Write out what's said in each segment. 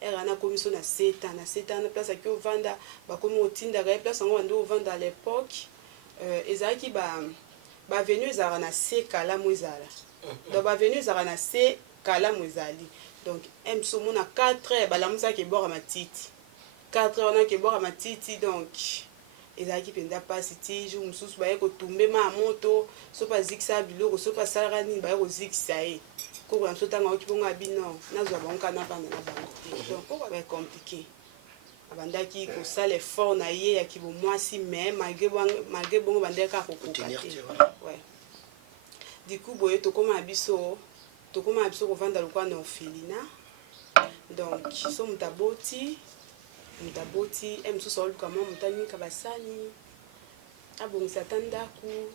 era na commission na 7 ans na place qui au vanda ba comme au tinda ga place ngo ndo vanda à l'époque ezaki ba venu za na C kala mwizala donc ba venu za na C kala mwizali donc m somo na 4 ba la musa ke bora matiti 4 on a ke bora matiti donc ezaki penda pasi ti jour mususu ba ko tumbe ma moto so pas ziksa biloko so pas sarani ba ko ziksa e ko ba sotanga okibonga bino nazwa banka na bana na bango donc ko ba compliqué abandaki ko sala effort na ye ya kibo mwasi mais malgré bongo bandeka ko kokate ouais du coup boye to koma biso ko vanda lokwa na orphelinat donc so mutaboti emso so luka mo mutani kabasani abongisa tandaku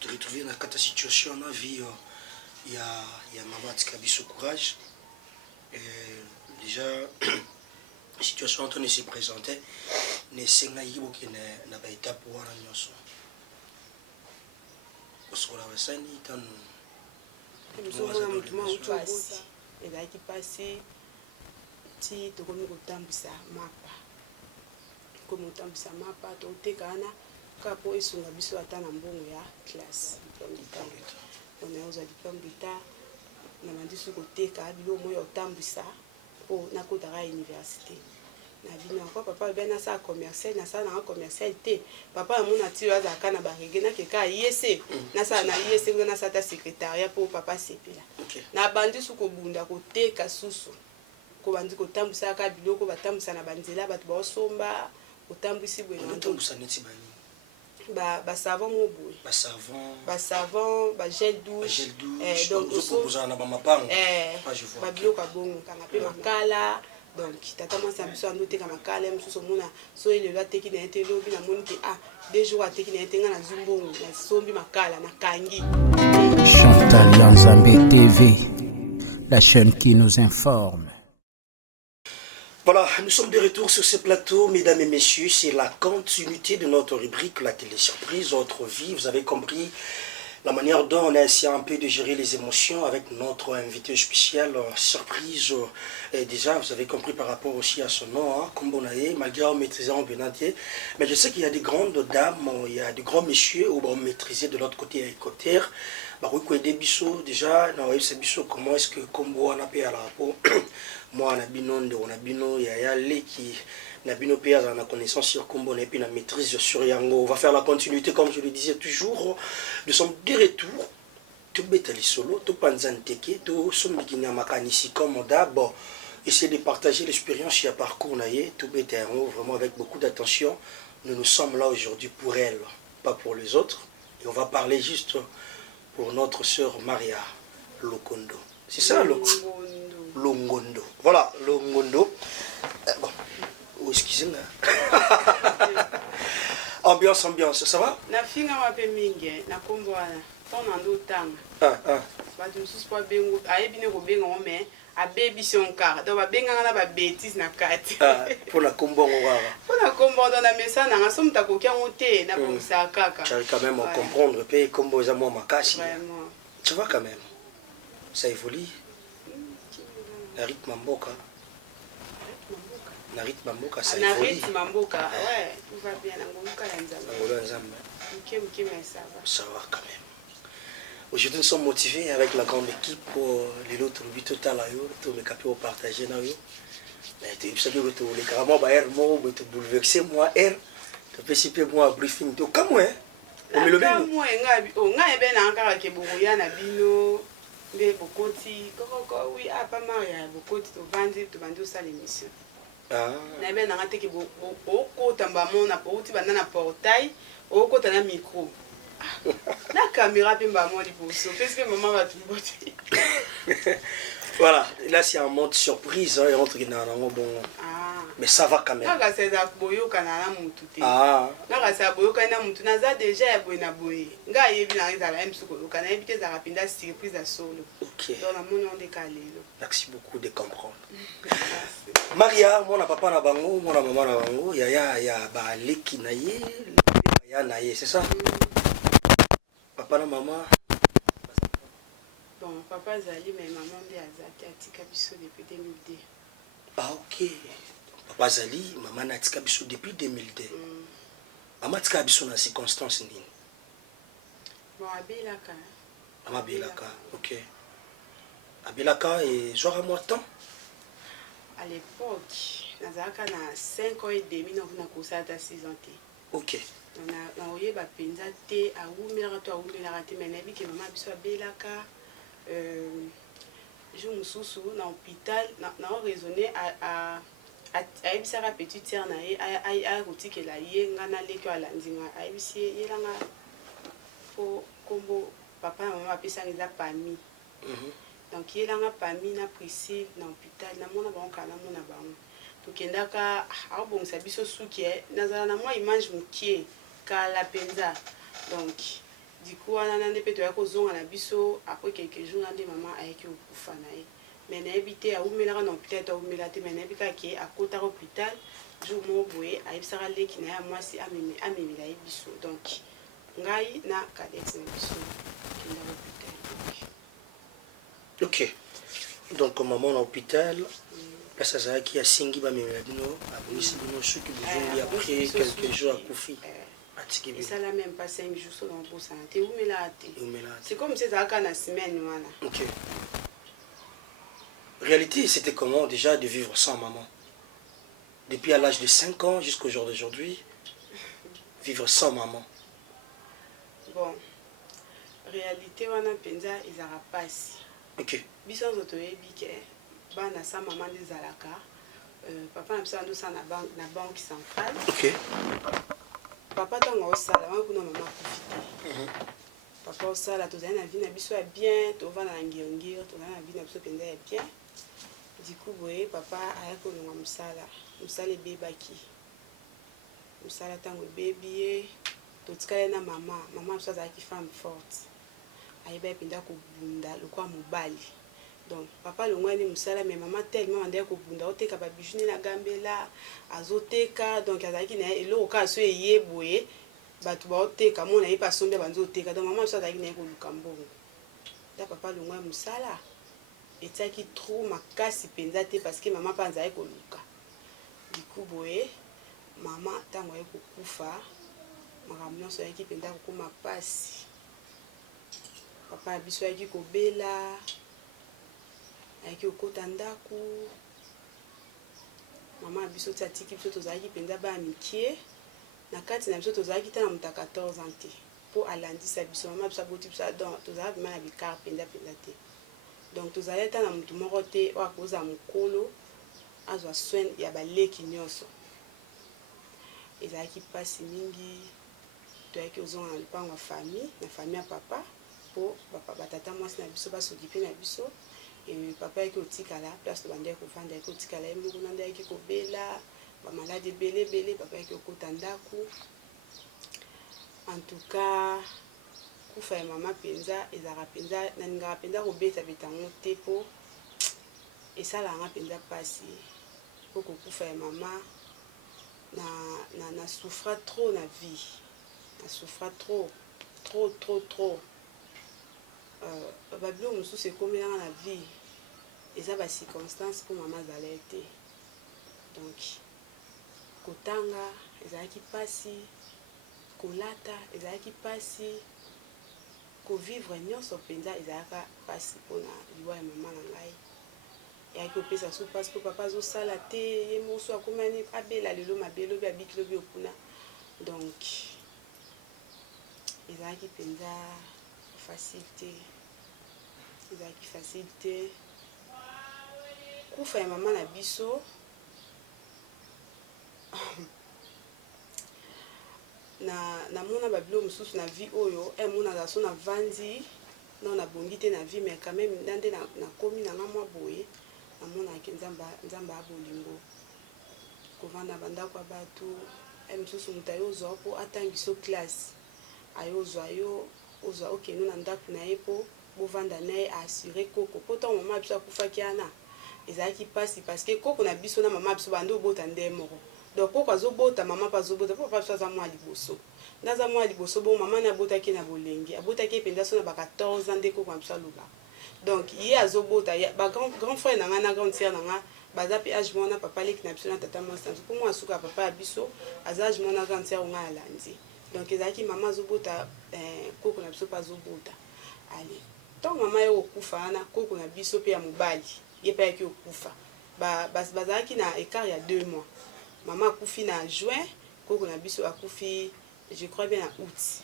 te retrouver dans cette situation na vie il y a maman Tikabiso courage et déjà la situation dont on s'est présenté ne senga yibo qui na ba étape wana nyoso osola basani tanu emso mona mutuma utwasi ezalaki pasi ti tokomi kotambwisa mapa totekana kaka mpo esunga biso ata na mbongo ya classe on ozwa diplôme d'état na bandi so koteka biloko moyo otambwisa mpo nakotaka université na bino kwa papa be nasala commercial nasala nanga commercial te papa amona ti oyo azalaka na barege nakeka IEC nasala na IEC ngo nasala ta secrétariat mpo papa sepela na bandi so kobunda koteka susu ko bandi kotambwisa kaka biloko batambwisa na banzela bato baosomba kotambwisi boye ba savon moboye ba savon ba gel douche donc so na ba mapango ba biloko bongo kanga pe makala donc tata mwasi biso andoteka makala mosusu mona so elelo ateki na ete lobi na moni ke 2 jours ateki na ete nga na zumbongo na sombi makala na kangi. Chantal Yanzambe TV, la chaîne qui nous informe. Voilà, nous sommes de retour sur ce plateau, mesdames et messieurs. C'est la continuité de notre rubrique, la télé-surprise, Autre vie. Vous avez compris la manière dont on a essayé un peu de gérer les émotions avec notre invité spécial, surprise. Et déjà, vous avez compris par rapport aussi à son nom, hein, Kombonaye, malgré on maîtrisait en Benantier. Mais je sais qu'il y a des grandes dames, il y a des grands messieurs où on maîtrisait de l'autre côté à Écoteur. Déjà, comment est-ce que Kombo a appelé à la peau? Moi, on a bino, il y a les qui n'a bino père dans la connaissance sur Kombo, et puis la maîtrise sur Yango. On va faire la continuité, comme je le disais toujours. Nous sommes de retour. Tout bétali solo, tout panzanteke, tout sommikina makanisi comme d'abord. Essayer de partager l'expérience il y a parcours naïe, tout bétali vraiment avec beaucoup d'attention. Nous sommes là aujourd'hui pour elle, pas pour les autres. Et on va parler juste pour notre sœur Maria Lokondo. C'est ça, Longondo. Voilà, Longondo. Bon, excusez-moi. Ambiance, ça va? Na finga mape mingi, na kombo wana. Tona ndo tanga. Ba mususu pa bengo, ayebine ko benga ome, abebi sonkar. Donc ba benga na ba bêtise na kati. Pour la kombo ngora. Pour la kombo dans la mesa na ngaso mutakokia ngote na bomsa kaka. Tu arrives quand même à comprendre pe kombo za mo makasi. Vraiment. Tu vois quand même. Ça évolue. Na rythme mboka. Na rythme mboka ça évolue. Na rythme mboka, ouais, tout va bien na mboka ya nzambe. Ngolo nzambe. Ok, mais ça va. Ça va quand même. Aujourd'hui nous sommes motivés avec la grande équipe pour les autres but total ayo, tout me capé au partager na yo. Mais tu sais que tu les carrément ba air mo, tu bouleverser moi air. Tu peux siper moi briefing to comme ouais. On me le bien. Moi nga ebe na nkaka ke boya na bino. Nde bokoti koko oui pas Maria bokoti to bandi ça l'émission. Na ebe na ngate ke boko tamba mona pouti banda na portail, oko tana micro. La caméra pimba moi di poso parce que maman va tout botter. Voilà, là c'est un mode surprise hein, et entre dans bon. Mais ça va quand même. Là c'est za boyo kana na mutu te. Là c'est boyo kana mutu na za déjà boy na boy. Nga yebi na za la msuko kana yebi za rapinda surprise à solo. OK. Dans la monde on décalé. Merci beaucoup de comprendre. Maria, mon papa na bango, mon maman na bango, ya ba leki na ye, ya na ye, c'est ça? Papa na maman. Bon, Bon, papa Zali, mais maman de Azaki a tika biso depuis 2002. Ah, ok. Papa Zali, maman a tika biso depuis 2002. Maman tika biso dans circonstances nini? Bon, Abelaka. Maman Abelaka, ok. Abelaka et Zora Moitan? À l'époque, nazalaka na 5 ans et demi, na kosata 6 ans. Ok. Na oyeba penza te, awumelaka to awumelaka te, mais nayebi ke maman biso Abelaka. Jour mosusu na hôpital, na raisonné ayebisaka petite sœur na ye akotikela ye nga naleki alandi nga ayebisi ye yelanga po kombo papa na mama apesaka eza pami. Donc yelanga pami na Priscille na hôpital namona bango kala namona bango tokendaka aobongisa biso suki nazala na mwa image mokie kala penza. Donc du coup wana nande pe toya kozonga na biso après quelques jours nande maman ayeki okufa na ye. Mais nayebi te awumelaka na hôpital to awumela te, mais nayebi kaka ke akotaka hôpital jour moko boye ayebisaka leki na ye ya mwasi amemela ye biso. Donc ngai na cadette na biso kenda hôpital. Ok. Donc maman na hôpital place azalaki asingi bamemela bino abongisi bino soki bozongi après quelques jours akufi. Et ça là même pas 5 jours sur l'embauche. C'est comme si ça a une semaine. Voilà. Ok. Réalité, c'était comment déjà de vivre sans maman? Depuis à l'âge de 5 ans jusqu'au jour d'aujourd'hui, vivre sans maman. Bon, réalité, on a pensé ils n'auront pas si. Ok. Bisous autoyebi ke bana sa maman des alaka. Papa n'a pas ça na banque centrale. Ok. Papa tanga osala wana kuna mama profite. Papa osala tozali na vie na biso ya bien, tovanda na ngirongiro, tozali na vie na biso penza ya bien. Du coup boye papa aya kolonga musala ebebaki. Musala tango ebebi totikala na mama biso azalaki femme forte. Ayeba ependa kobunda lokwa mobali. Donc papa longwani musala mais maman tellement andea kobunda oteka ba bijou na gambela azoteka donc azalaki na eloko ka so eye boye batu ba oteka mona ye pa sombe banzo oteka donc maman so azalaki na koluka mbongo. Da papa longwani musala etiaki trop makasi penza te parce que maman pa azalaki koluka. Du coup boye maman tango ye kokufa makambo nyonso ayaki penza kokoma pasi. Papa biso ayaki kobela ayaki okota ndako mama biso tatiki biso tozalaki penza ba mikie na kati na biso tozalaki tana muta 14 ans te po alandisa biso mama biso aboti biso donc tozalaki vraiment na bikar penza te donc tozalaki tana mutu moko te oyo akoza mokolo azwa soin ya baleki nyonso ezalaki mpasi mingi toyaki ozonga na lupango ya famille na famille ya papa po batata mwasi na biso basokipe na biso. Et papa est otikala place de bande ko vanda ko otikala ye moko nanda yaki ko bela ba malade belé papa yaki okotandako. En tout cas kufa ya mama penza ezara penza naninga penza ko beta betango te po esala nga penza pasi po ko kufa ya mama na souffra trop na vie na souffra trop babilo mosusu ekomela na vie eza ba circonstances pour maman azala te donc kotanga ezalaki pasi kolata ezalaki pasi kovivre nyonso mpenza ezalaka pasi mpona liwa ya mama na ngai eyaki kopesa so pasi mpo papa azosala te ye mosu akomani abela lelo mabe elobi abiki lobi okuna donc ezalaki mpenza facile te kufa ya mama na biso na mona babilo mosusu na vie oyo mona za so na vandi non na bongi te na vie mais quand même ndande na komi na mwa boye na mona ke nzamba abolingo kovanda bandako ya bato mosusu moto ayozwa po atangiso classe ayozwa yo ozwa okeno na ndako na ye po bovanda na ye assuré koko po ntango mama biso akufaki ana ezalaki pasi parce que koko na biso na mama biso bande obota nde moko donc koko azobota mama mpe azobota po papa biso aza mwa liboso nde aza mwa liboso bo mama na abotaki na bolenge abotaki mpenza so na ba 14 ans nde koko na biso alobaka donc ye azobota grand frère na nga na grande sœur na nga baza pe age mona papa leki na biso na tata mwasi na ko mwa suka papa ya biso aza age mona grande sœur nga alandi donc ezalaki mama azobota koko na biso pa azobota ale ntango mama ye okufa wana koko na biso pe ya mobali ye pe ayaki okufa bazalaki na écart ya 2 mois mama akufi na juin koko na biso akufi je crois bien na août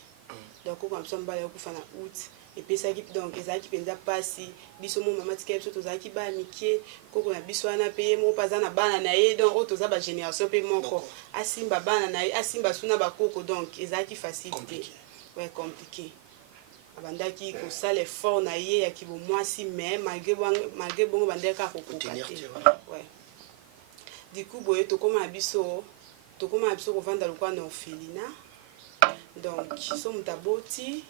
donc koko na biso mobali akufa na août epesaki donc ezalaki mpenza mpasi biso mo mama tika biso tozalaki bana mike koko na biso wana mpe ye moko mpe aza na bana na ye donc oyo toza bagénération mpe moko asimba bana na ye asimba suna bakoko donc ezalaki facile te ouais compliqué abandaki kosala effort na ye ya kibomwasi mais malgré bongo bandeki kaka kokoka te ouais du coup boye tokóma na biso kovanda lokwa na orphelinat donc so moto aboti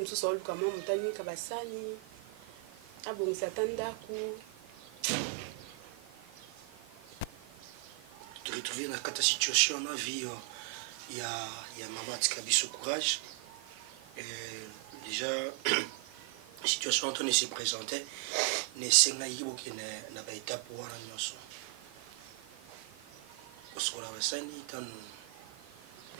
mosusu aoluka mwa moto anika basani abongisa ata ndako retrouver na kata situation na vie ya mama atika biso courage déjà situation ntoni se présentait nesengaki bokende na baétape wana nyonso kosokola basani tano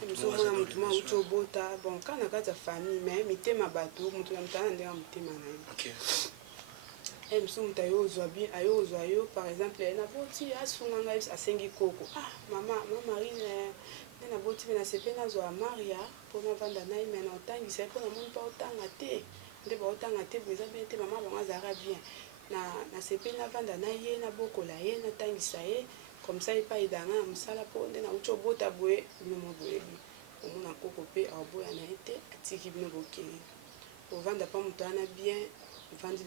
mosomona motu ma uti obota bon ka na kati ya famille mais mitema bato motu na motala ndenge ya motema na ye mosu moto ayozwa yo par exemple naboti asunga ngai asengi koko mama marine nde naboti mpe nasepe nazwa maria mpo navanda na ye me na otangisa ye mpo namoni mpa otanga te nde baotanga te bo eza bien te mama bango azalaka bien nasepe navanda na ye nabokola ye natangisa ye comme ça epai edanga na mosala mpo nde nauti obota boye bino mo boyebi omona koko mpe aoboya na ye te atiki bino bokei ovanda mpa moto wana bien ovandi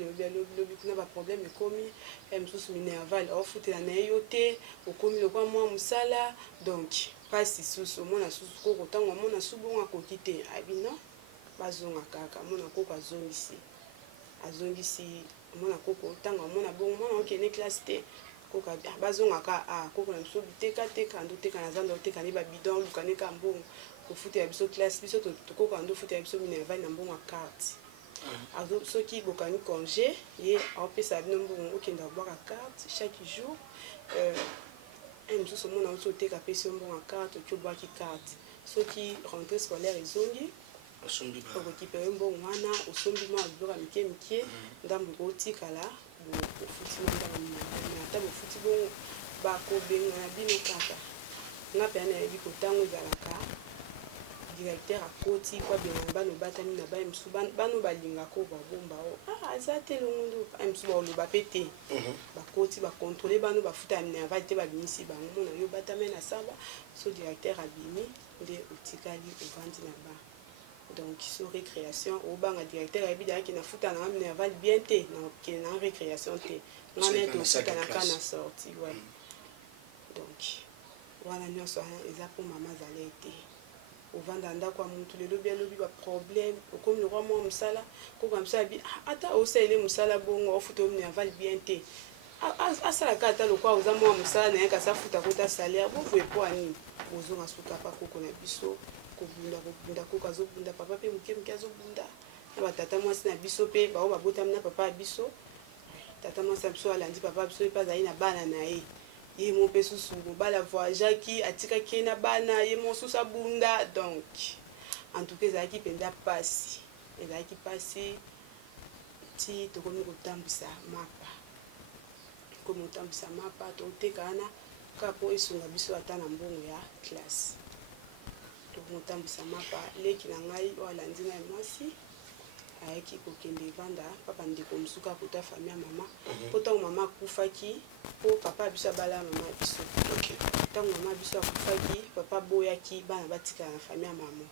lobi kuna baproblème ekomi mosusu minerval aofutela na ye yo te okomi lokwa mwa mosala donc mpasi susu omona susu koko ntango omona su bongo akoki te abino bazonga kaka omona koko azongisi omona koko ntango omona bongo mwana okende classe te koka bazongaka koko na biso biteka ndoteka na zanda oteka ne babidon olukaneka mbongo kofutela biso classe biso tokoko ndofutela biso minerval na mbongo ya carte soki bokangi congé ye aopesa bino mbongo okenda kobwaka carte chaque jour mosusu omona oti oteka apesi yo mbongo ya carte oki obwaki carte soki rentrée scolaire ezongi okokipere mbongo wana osombi mwa biloko ya mike ndambo ekotikala bofuti mandako minene ata bofuti bongo bakobenga na bino kaka nga mpe nayebi kotango ezalaka directeur akoti kwa benga bano batani na baye mosusu bano balingako babomba o aza te longondo mosusu baoloba mpe te bakoti bakontrole bano bafuta ya minerval te babimisi bango mona yo batame na saba so directeur abimi nde otikali ovandi na ba donc so récréation obanga directeur ayebi dayaki nafuta nanga minerval bien te nakende nanga récréation te ngana ete ofuta na ka na sorti ouais donc wana nyonso wana eza mpo mama azala ete ovanda ndako ya motu lelobi alobi baproblème okomi lokwa mwa mosala koka mosala bi ata osalele mosala bongo ofuta yo minerval bien te asalaka ata lokwa oza mwa mosala na ye kasi afuta kota salaire boboye mpo ani bozonga suka pa koko na biso kobunda koko azobunda papa mpe moke azobunda na batata mwasi na biso mpe bao babotami na papa ya biso tata mwasi na biso alandi papa ya biso mpe azali na bana na ye ye mo mpe susu mobala voyageaki atikaki ye na bana ye mosusu abunda donc en tout cas ezalaki mpenza mpasi ti tokomi kotambwisa mapa toteka wana kaka mpo esunga biso ata na mbongo ya classe tokomotambwisa mapa leki na ngai oyo alandi ngai mwasi ayaki kokende evanda papa ndeko mosuka akota famille ya mama mpo ntango mama akufaki mpo papa ya biso abala mama ya biso ntango mama ya biso akufaki papa aboyaki bana batikala na famille ya mama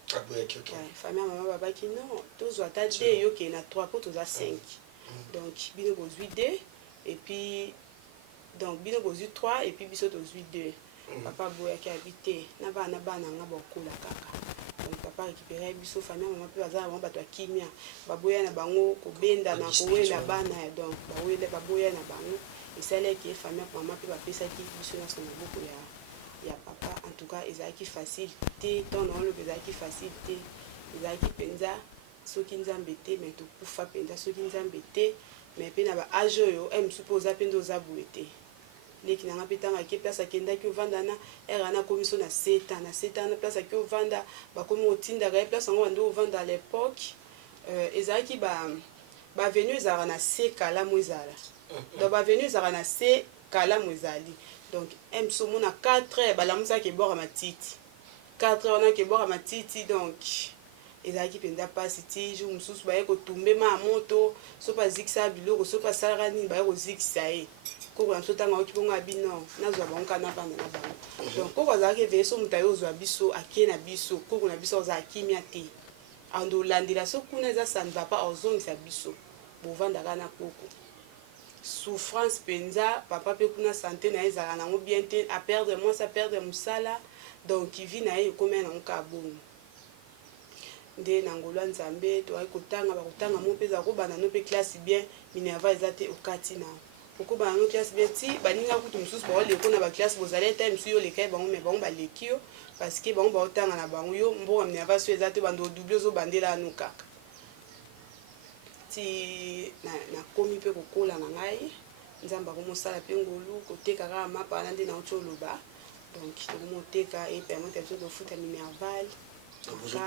famille ya mama babaki non tozwa ata de yokee na 3 mpo toza 5 donc bino bozwi 2 et puis donc bino bozwi 3 et puis biso tozwi 2 papa aboyaki abi te na bana nga bakola kaka donc papa récupéré biso famille mama mpe baza na bango bato ya kimia baboya na bango kobenda na kowela bana donc baboya na bango esalaki famille mama mpe bapesaki biso nyonso na maboko ya papa en tout cas ezalaki facile te ntango naoloba ezalaki facile te ezalaki mpenza soki nzambe te mais tokufa mpenza soki nzambe te mais mpe na baage oyo mosu mpe oza mpe nde oza boye te leki nanga mpe ntango ake place akendaki ovanda na ere ana akomi so na 7 ans na 7 ans na place ake ovanda bakomi otindaka ye place yango bande ovanda à l'époque ezalaki bavenu ezalaka na se kalamu ezala donc bavenu ezalaka na se kalamu ezali donc mosu omona 4 heures balamusaki ebwaka matiti 4 heures wana kebwaka matiti donc ezalaki mpenza mpasi ti jour mosusu baye kotumbe ma ya moto so mpe azikisa biloko so mpe asalaka nini baye kozikisa ye koko na biso ntango aoki mpongo ya bino nazwa bango kana banda na bango donc koko azalaki eveye so moto aye ozwa biso ake na biso koko na biso aza akimia te ande olandela so kuna eza sani papa ozongisa biso bovandaka na koko souffrance mpenza papa mpe kuna sante na ye ezalaka nango bien te aperdre mwasi aperdre mosala donc vi na ye ekomea nango ka bongo nde na ngolo ya nzambe toyaki kotanga bakotanga mo mpe ezala kobanda no mpe classe bien minerva eza te okati na okobanda no classe bien ti baninga kutu mosusu baoleko na baklasse bozali ete mosusu yo oleka ye bango me bango baleki yo parce que bango baotanga na bango yo mbongo ya minerva so eza te bando odouble ozobandela ano kaka ti nakomi mpe kokola na ngai nzambe akomosala mpe ngolu koteka kaka mapa wana nde nauti oloba donc tokomoteka epermete biso tofuta minerval. Vous ça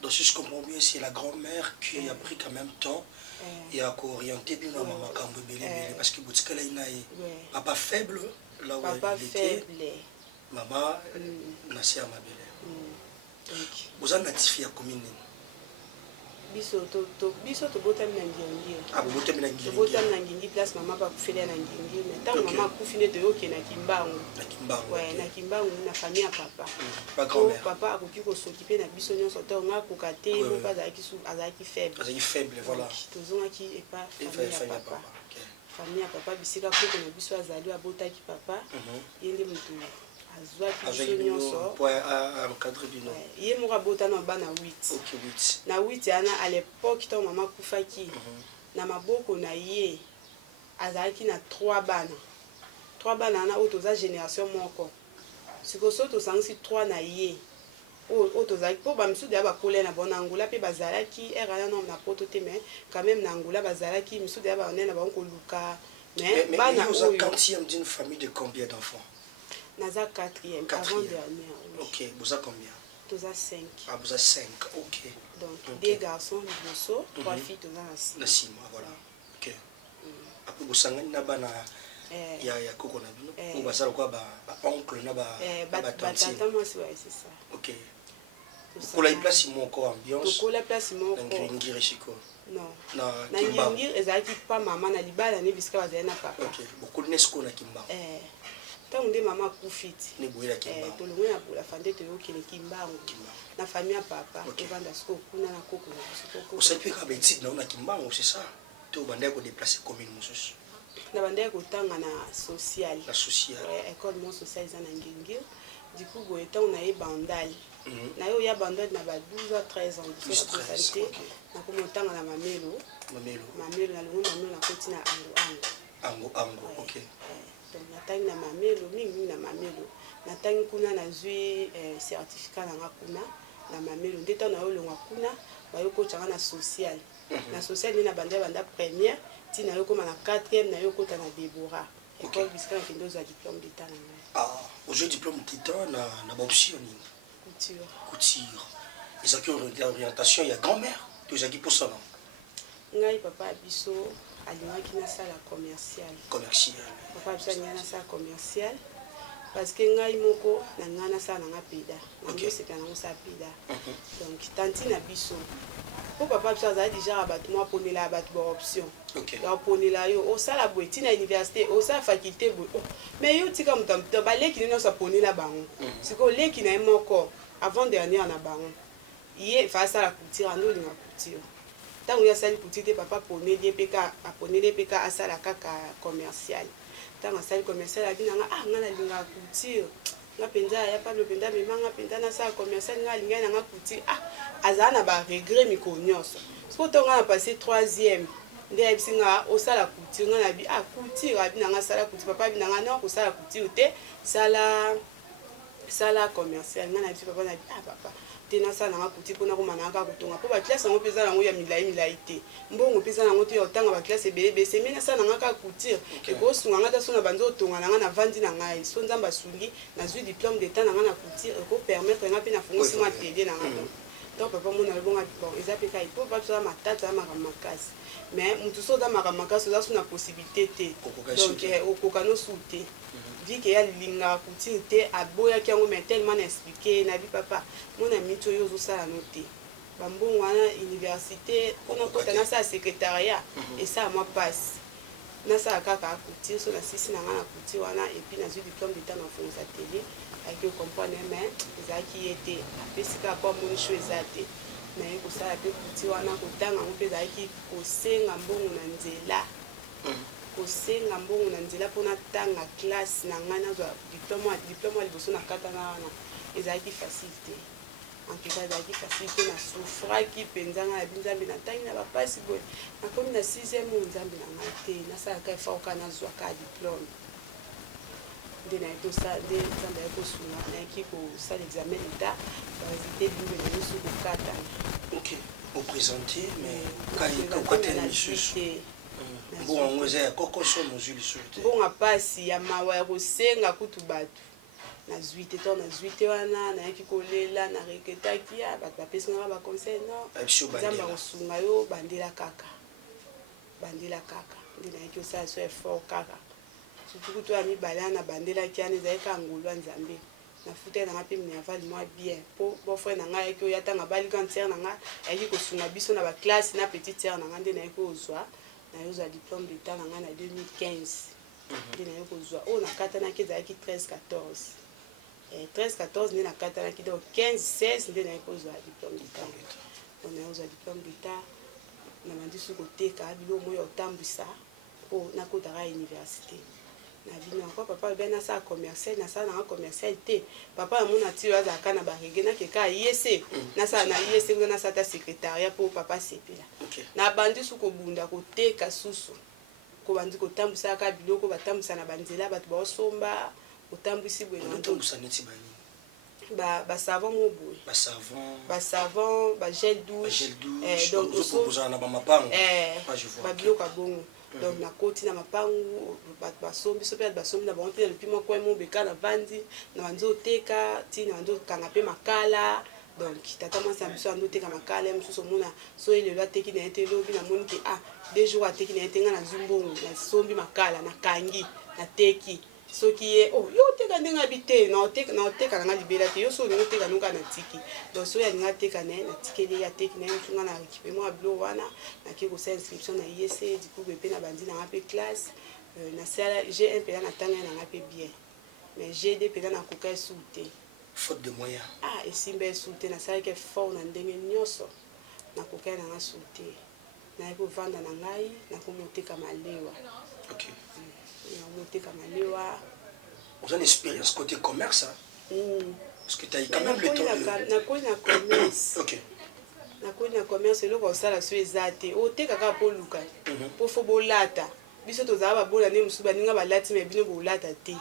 donc si je comprends bien, c'est la grand-mère qui a pris quand même temps et a orienté de maman parce que papa faible là où il était, maman naissait à ma belle. Vous en notifié à combien biso tobotami na ngingi tobotami na ngingi place mama bakufeli na ngingi mais ntango mama akufi nde toyoke na kimbangu na kimbangu na famille ya papa papa akoki kosokipe na biso nyonso to nga akoka te moko azalaki faible tozongaki epa famille ya papa bisika koko na biso azali abotaki papa ye nde moto azwaki biso nyonso ye moko abota na bana 8 na 8 yana à l'époque ntango mama akufaki na maboko na ye azalaki na 3 bana wana oyo toza génération moko sikoyo so tosangisi 3 na ye oyo tozalaki mpo bamisusu deya bakole na bango na angola mpe bazalaki ere wana nom na poto te mais quand même na angola bazalaki misusu deya banene na bango koluka mais bana oyo quantième d'une famille de combien d'enfants? Naza 4e, avant-dernière. Ok, vous avez combien? Vous avez 5. Ah, vous avez 5, ok. Donc, 2 garçons, 3 filles, vous avez 6. 6 mois, voilà. Ok. Après, vous avez il y a Koko Nabino, ou vous avez quoi, oncle, tata, moi, c'est ça. Ok. Pour la place, il manque ambiance. Pour la place, il manque. Non. Na ngingir ezalaki pa mama na libala ne bisika bazali na papa. Ok. Beaucoup de nesco na kimba. Ntango nde mama akufiti tolongwe na bola fande toyokele kimbangu na famille ya papa tovanda siko kuna na koko na biso osapika baétude na kimbangu c'est ça to bandai ko déplacer commune mosusu na bandai kotanga na social école mon social eza na ngingir du coup boye ntango na ye bandal na yo ya bandal na ba 12 à 13 ans biso santé na komotanga na mamelo na longo mamelo na koti na ango ok. natangi na mamelo mingi na mamelo natangi kuna nazwi certificat nanga kuna na mamelo nde ntango nayolongwa kuna bayokotanga na social na social nde na banda première ti nayokoma na 4e nayokota na Déborah école bisika nakende ozwa diplôme d'état na ngai ozwi diplôme d'état na baoption nini couture ezalaki orientation ya grand-mère to ezalaki mposa na ngai papa ya biso alingaki nasala commercial papa biso alingi nasala commercial parce que ngai moko na ngai nasala nanga peda nangoseka nango sala peda donc tanti na biso mpo papa biso azali déjà bato mo aponela bato baoption aponela yo osala boye ntina université osala faculté boye mais yo tika moto baleki ne nyonso aponela bango sikoyo oleki na ye moko avant dernière na bango ye fa asala couture ando olinga couture ntango ye asali couture te papa aponeli mpe ka asala kaka commercial ntango asali commercial abi nanga nga nalingaka couture nga mpenza ya pablo mpenza memanga mpenza nasala commercial nga alingai nanga couture azala na baregret mikolo nyonso siko ntongo nga na passe 3e nde ayebisi nga osala couture nga nabi couture abi nanga asala couture papa abi nanga non kosala couture te sala commercial nga nabisi papa nabi papa te nasala nanga kuti mpona komana kaka kotonga mpo baklasse yango mpe eza nango ya milai te mbongo mpe eza nango te ya kotanga baklasse ebelebese me nasala nanga kaka couture ekosunga nga ta so na banzi otonga nanga na vandi na ngai so nzambe asungi nazwi diplôme d'état nanga na couture ekopermettre nga mpe nafongosi mwa atelier nanga donc papa mona alobonga bon eza mpe kai mpo papi soza matata ya makambo makasi mais motu so oza makambo makasi oza so na possibilité te donc okoka nosu te vi ke ya lingaka couture te aboyaki yango mais tellement na expliqué na bi papa mona miti oyo ozosala no te bambongo wana université mpona kota nasala secrétariat esala mwa mpasi nasala kaka couture so nasisi na nga na couture wana epuis nazwi diplôme d'état na fongosa atelier ayeki ocomprendre mais ezalaki ye te apesi kaka po amoni sho eza te naye kosala mpe couture wana kotanga yango mpe ezalaki kosenga mbongo na nzela kosenga mbongo na nzela mpona tanga classe na ngai nazwa diplôme ya liboso na katana wana ezalaki facile te en tout cas ezalaki facile te nasufraki mpenza ngai na binzambe natangi na bapasi boye nakomi na 6e o nzambe na ngai te nasalaka efaoka nazwaka diplôme nde naye tosala nde nzambe aye kosunga nayaki kosala examen d'état baresulté bimbe na nyonso kokatana oprésente mais okatela lisusu mbongo eza ya kokoso nozwi lisusu te mbongo mpasi ya mawa ya kosenga kutu bato nazwi te to nazwi te wana nayaki kolela nareketaki bato bapesingaka baconseil non nzambe akosunga yo bandela kaka nde nayaki osala so effort kaka surtout kutu ya mibale wana bandelaki wana ezalaki kaka ngolu ya nzambe nafutaki nanga mpe minervale mwa bien mpo bofrere na ngai ayaki oyo atanga bali grande sere na ngai ayaki kosunga biso na baklasse na petite sere na ngai nde nayaki ozwa nayozwa diplôme d'état na ngai na 2015 nde naye kozwa oyo nakatanaki ezalaki 13-14 nde nakatanaki donc 15-16 nde naye kozwa diplôme d'état nayozwa diplôme d'état na bandi so koteka biloko moyo otambwisa mpo nakotaka université na bino encore papa obe nasala commercial nasala nanga commercial te papa namona ti oyo azalaka na barege nakeka ayese nasala na yese kuna nasala ta secrétariat mpo papa asepela na bandi su kobunda koteka susu kobandi kotambwisaka biloko batambwisa na banzela bato baosomba otambwisi boye basavon mo boye basavon bagel douche donc babiloko ya bongo donc nakoti na mapangu bato basombi so mpe bato basombi na bango te na lopi moko ye mobeka na vandi na banzi oteka ti na banzi okanga mpe makala donc tata mwasi na biso andi oteka makala ye mosusu omona so ye lelo ateki na ye te elobi namoni ke 2 jours ateki na ye te ngai nazwi mbongo nasombi makala nakangi nateki soki ye yo oteka ndenge abi te naoteka nanga libela te yo so olingi oteka noka natiki donc soki alingi ateka na ye natikeli ye ateki na ye mosu nga na récupé mwa bilo wana nake kosala inscription na IEC dikupe mpe na bandi nanga mpe classe nasala G1 mpena natanga ye nanga mpe bien mais G2 mpena nakoka esu te faute de moyen esimba esu te nasalaki effort na ndenge nyonso nakoka ye nanga su te naye kovanda na ngai nakomoteka malewa moteka malewa oza na expérience côté commerce parce que tu as quand même le temps nakoi na commerce nakoi na commerce eloko osala so eza te otekaka mpo luka mpo fo bolata biso tozala babola nde mosusu baninga balati me bino bolata te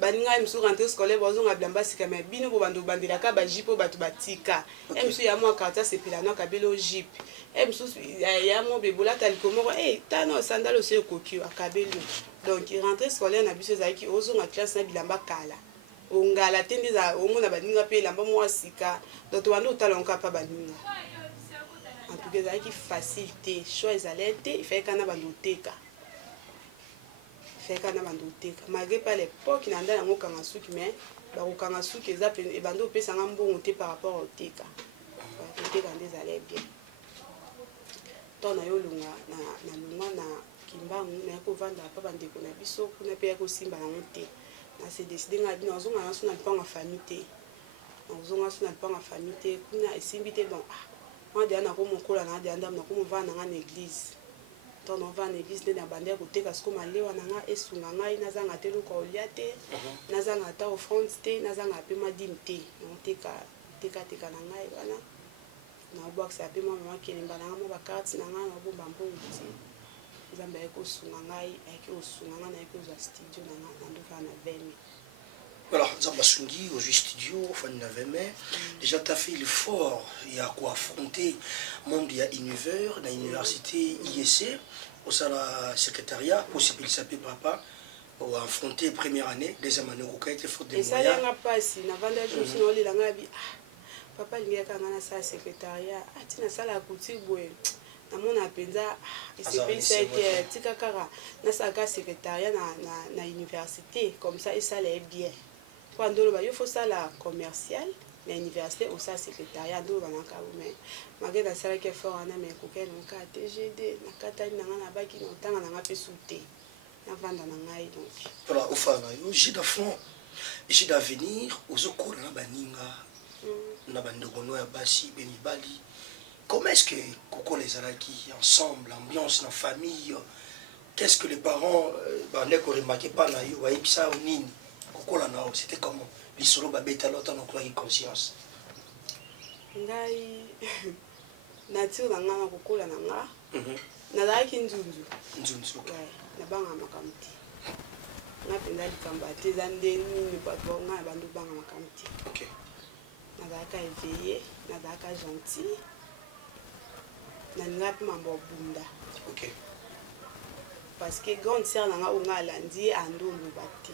baninga ye mosusu rentre scolaire bazonga bilamba sika me bino bobanda obandelaka bajipe oyo bato batika ye mosusu ya mwa quartier asepelano akabeli o jipe ye mosusu ya mo bebolata liko moko tano sandale oso ekoki akabeli donc rentre scolaire na biso ezalaki ozonga classe na bilamba kala ongala te nde omona baninga mpe elamba mwa sika donc tobanda otalonka mpa baninga en tout cas ezalaki facile te choix ezalai te efayaka na bando oteka malgré pas l'époque na nda yango okanga suki mais bakokanga suki eza ebanda opesanga mbongo te par rapport oteka nde ezalai bien ntango naye olongwa nalongwa na kimbangu naye kovanda pa bandeko na biso kuna mpe ya kosimba nango te nase décide nga bino nazonga naso na lipango ya famille te kuna esimbi te bon mwa deya nakomokola nanga deya ndambo nakomovanda nanga na église ntango naovanda na église nde nabandaki koteka siko malewa nanga esunga ngai nazanga te eloko olia te nazanga ata offrande te nazanga mpe madime te naotekateka na ngai wana naobwakisa mpe mwa mama kelemba nanga mwa bakarte na ngai naobomba mbongo ti nzambe ayeki kosunga ngai ayeki kosunga ngai nayeki kozwa studio na ngai nandokaa na 20 000. Voilà, Zambasungi, au studio, déjà tu as fait l'effort, il y a quoi affronter le monde, il y a univers, dans l'université IEC, au sein de la secrétariat, possible de s'appeler papa, pour affronter première année, deuxième année, au cas où il faut des moyens. Et ça, il n'y a pas si, n'a pas d'âge aussi, on l'a dit, papa, il y a quand même ça secrétariat, tu n'as ça la couture, namona penza isepelisa ete tika kaka nasaka secrétariat na université comme ça et ça l'est bien quand ndolo ba yo faut ça la commercial na université ou ça secrétariat ndolo banaka mais magenda sala ke fort ana mais koke no ka TGD na katani na ngana baki no tanga na ngape souté na vanda na ngai donc voilà au fana yo j'ai d'enfant j'ai d'avenir aux okolo na baninga na bandoko no ya basi be mibali. Comment est-ce que Coco les Alaki ensemble, l'ambiance, la famille, qu'est-ce que les parents ne remarquaient pas là, ça Coco là c'était comment les solos babeta l'autre on croit conscience. Ngai nature na ngana Coco là nanga. Na daki nzunzu. Nzunzu. Na banga makamti. Na penda likamba tezandeni ni bato nga bandu banga makamti. OK. Na daka éveillé, na daka gentil. Nangapi mambo bunda. OK. Parce que grande sœur nanga onga landi andongo bati.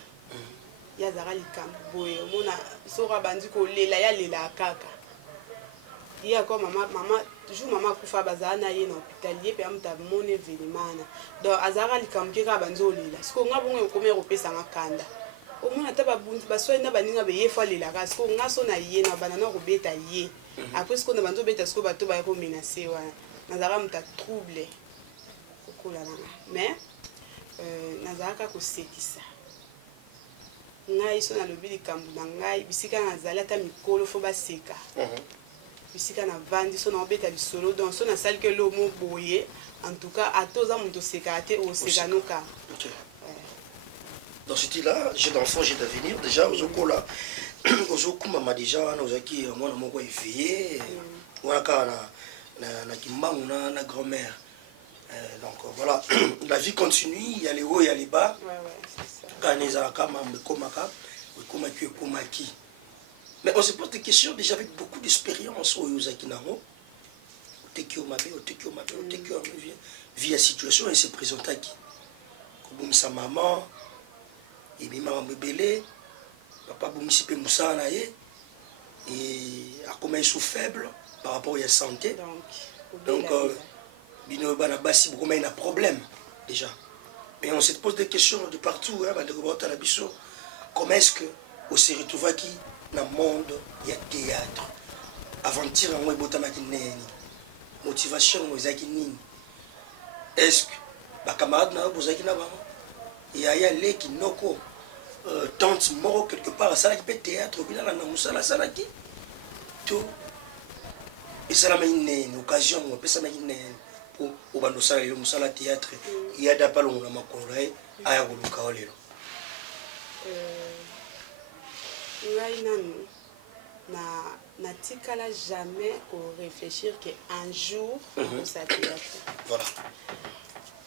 Ya zara likambo boye mona sora bandi ko lela ya lela kaka. Ya ko mama toujours mama kufa bazana ye na hôpitalier pe amta mone velimana. Donc azara likambo ke ka banzo lela. Siko nga bongo ko me repesa makanda. O mona taba bundi baso na baninga be yefa lela ka siko nga so na ye na banana ko beta ye. Après siko na banzo beta siko bato ba ko menacer wana. Nazara muta trouble kokola nanga mais nazaka ko sekisa ngai so na lobi likambu na ngai bisika nazala ta mikolo fo baseka bisika na vandi so na obeta bisolo donc so na sali que lo mo boye en tout cas atoza muto seka te o seka noka. OK. Dans ce là j'ai d'enfants, j'ai d'avenir déjà aux okola aux okuma déjà nous aki moi na moko éveillé on ka na kimbangu na grand-mère. Donc voilà, la vie continue, il y a les hauts, il y a les bas. Ouais, c'est ça. Quand les akama mais on se pose des questions déjà avec beaucoup d'expérience au Yosakinamo. Via la situation, il se présente à qui? Comme sa maman, et maman bébé, papa boumisipe moussa naye, et à comment ils sont faibles par rapport à la santé. Donc il y a un problème déjà. Mais on se pose des questions de partout. Comment est-ce qu'on se retrouve qui dans le monde, il y a théâtre. Aventure, motivation, est-ce que les camarades il y a les qui n'ont tente mort quelque part, ça qui peut théâtre, ça qui tout. Et ça a une occasion, on peut ça pour le théâtre. Il y a des palons dans ma coraille, à la Golukaolero. Na tikala jamais au réfléchir qu'un jour on s'attire. Voilà.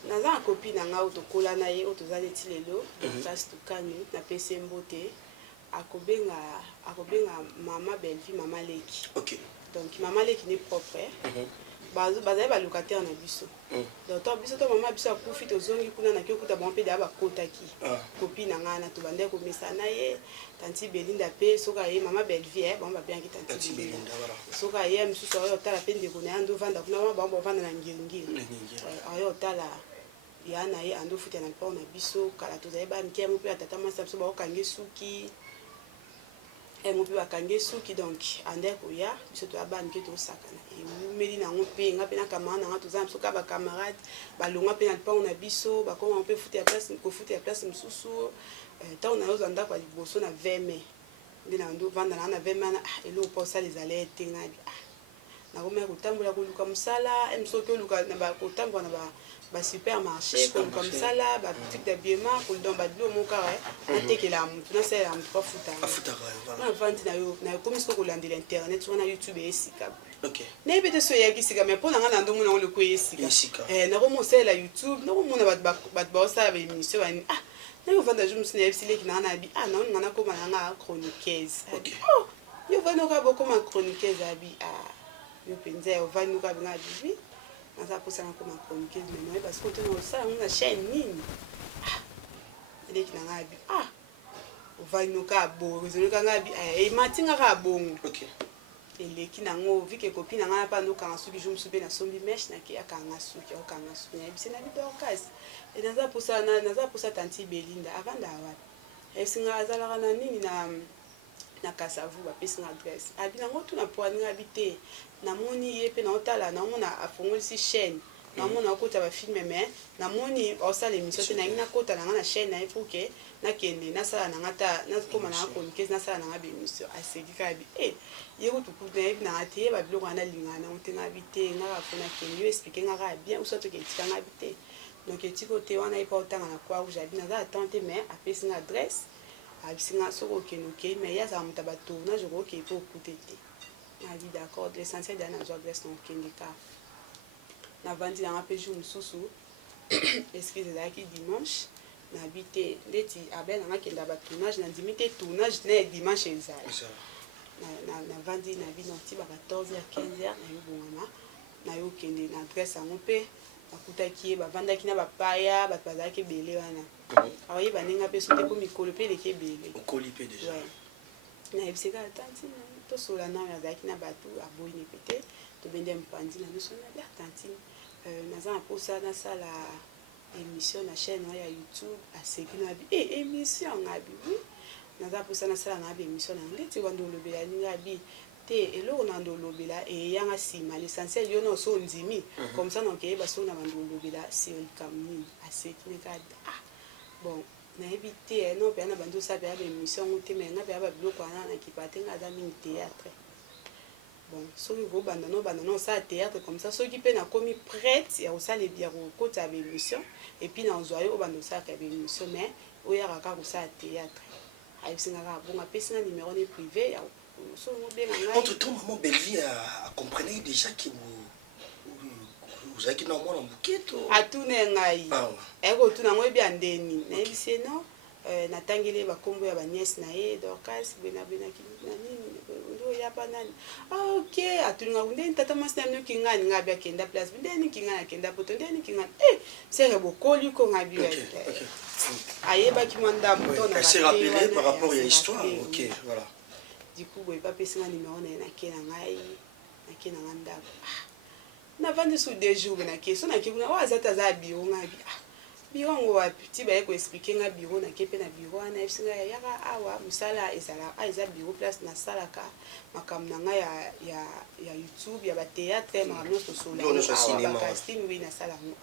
Naza a copine nanga otokola na ye otozali tilelo face tukani na pese mbote akobenga mama Belvi mama Leki. OK. Donc maman Leki n'est propre. Bazali ba locataire na biso. Donc to biso to mama biso akufi tozongi kuna na kyokuta bon pe da ba kotaki. Copine nanga na to bande ko mesana ye tanti Belinda pe soka ye mama Belvi bon ba bien ki tanti Belinda voilà. Soka ye msusu oyo tala pe ndeko na ando vanda kuna ba bon vanda na ngilingili. Oyo tala yana ye ando futa na pona biso kala tozali ba mkia mo pe atata masa biso ba okangi suki. Et mon père a kangé souki donc ande koya biso to abani ke to sakana e meli na ngope nga pe na camarade na to zamso ka ba camarade ba longa pe na pa on a biso ba ko on peut foutre à place ko foutre à place msusu ta on a ozo anda kwa liboso na 20 mai ndina ndo vanda na 20 mai et lo po ça les allait tenga na ko me ko tambola ko luka musala emso ke luka na ba ko tambola na ba supermarché comme ça là ba boutique d'habillement pour dans ba do mon carré atekela mutu na sala mutu pa futa voilà na vandi na yo na comme ça ko lande l'internet sur na YouTube et sika. OK. Na bete so ya kisika mais pour na ngana ndo mona le ko yesika na ko mo sala YouTube na ko mona ba sa ba émission na vanda je musina yebisile kina na bi na ngana ko malanga chroniqueuse OK yo vanda ka boko ma chroniqueuse abi yo penza yo vanda ka binga bibi na ça pour ça ko ma chroniqueuse mais non parce que tu no ça na chaîne nini ele kina ngabi vanda ka bo rezolo ka ngabi e matinga ka bongo OK eleki nango vike copine nga pa no kanga suki je msupe na sombi mesh na ki akanga suki o kanga suki na bisena bi dorcas et naza posa tanti Belinda avant d'avoir et singa azala na nini na kasavu ba pesi na adresse abi nango tu na poani habité na moni ye pe na otala na mona afongolisi chaîne na mona okota ba film mais na moni osala émission te na ina kota na na chaîne na pour que na kende na sala na ngata na koma na chroniqueuse na sala na ba émission aseki ka bi yego tu kutu na na te ba biloko na lingana on te na habité na ba fona kende yo expliquer nga bien ou soit que tika na habité donc etiko te wana ipa otanga na kwa où j'habite na za attente mais apesi na adresse abisinga soko keno ke mais ya za mutaba tournage ko ke po kutete na dit d'accord l'essentiel de na adresse donc kendika na vandi na pe jour mususu excuse là qui dimanche na habité ndeti abel na kenda ba tournage na dimité tournage na dimanche ezali na vandi na bi noti ba 14h 15h na yobongama na yo kende na adresse en pe akutaki bavandaki na bapaya bato bazalaki ebele wana aoyeba ndenge mpe so te po mikolo mpe eleki ebele okoli mpe déjà nayebiseka atanti tosola nayo azalaki na bato aboyini pe te tobende mopandi na biso nabi atanti naza na mposa nasala émission na chaîne ya YouTube aseki nabi émission ngabi wi naza mposa nasala ngabi émission na ndeti wanda olobela ningabi te eloko na ndolobela eyanga nsima l'essentiel yo na so ndimi comme ça donc eyeba so na bandolobela sur kamini aseki nekadi bon nayebi te no mpe na bando osape ya baémission ngo te mais nga mpe ya babiloko wana na kipate nga aza mingi théâtre bon soki kobanda no osala théâtre comme ça soki mpe nakomi prête ya kosala ya kokota ya baémission epuis na ozwa yo obanda osalaka ya baémission mais oyaka kaka kosala théâtre ayebisingaka bongo apesinga numéro ne privé ya entre-temps, maman Bellevie a compris déjà que vous avez dans mon bouquet. A tout n'engaï. Et au tout n'engaï bien déni. N'est-ce pas non? Natangele ba kombo ya ba nièce nae Dorcas bena ki nani ndo ya pa nani. OK, a tout n'engaï tata masna no kinga ni ngabia kenda place ndeni kinga na kenda poto ndeni kinga. C'est rebokoli ko ngabia. Ayeba ki mwanda mutona ba. C'est rappelé par rapport à l'histoire. OK, voilà. Du coup boy pas pesa numéro na kena ngai na kena nganda na vandi sous des jours na keso na kibuna wa zata za biro ngabi biro ngo wa petit ba ko expliquer nga biro na kepe na biro na esinga ya ka awa musala ezala eza biro place na salaka makamna nga ya YouTube ya ba théâtre makamno so sola na casting oui na sala ngo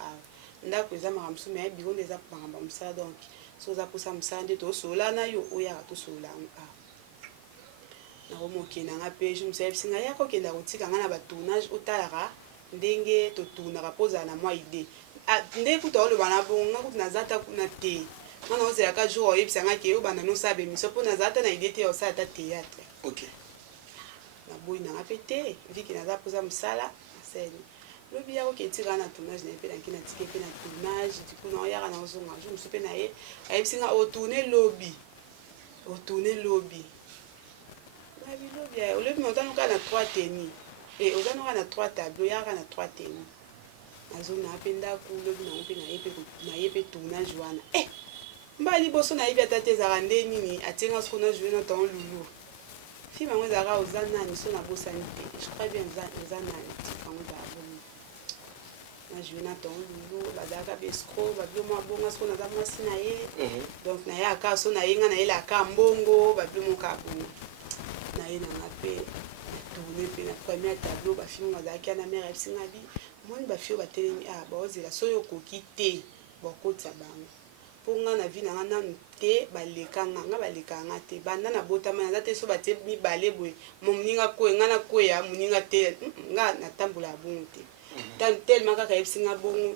ndako eza makamso mais biro ndeza makamba musala donc so za posa musala nde to sola na yo oya to sola na romoke na nga pe je me suis singa ya ko kenda kotika nga na ba tournage otalaka ndenge to tournaka poza na moi idée ndenge kuta olo bana bonga kuta na zata kuna te mana ozela ka jour oyebisa nga ke yo bana no sabe miso po na zata na idée te o sa ta théâtre OK na boy na nga pe te viki na za poza musala scène lobi ya ko ketika na tournage na pe na kina tike pe na tournage du coup na ya na ozonga je me suis pe na ye ayebisa nga o tourner lobby au lieu de monter à 3 tennis et aux gens on a 3 tableaux il y a 3 tennis na zone na penda ku le na yepe tournage wana mbali boso na yebi atate za rande nini atenga ce qu'on a joué dans ton loulou film ngo za ra ozana ni so na bosani je crois bien ozana ngo za bon na joué dans ton loulou bazaka bescro babio mo bonga ce qu'on a za mo sinaye donc na ya ka so na yenga na ela ka mbongo babio mo ka bon na ye na ngape tourner pe na premier tableau ba film ngazaki na mère singabi moni ba fio ba telemi ba ozela soyo koki te bokotsa bango ponga na vi na ngana te balekanga nga balekanga te banda na botama na te so ba te mi bale boy moninga ko ngana ko ya moninga te nga na tambola bongo te tant tellement kaka yesinga bongo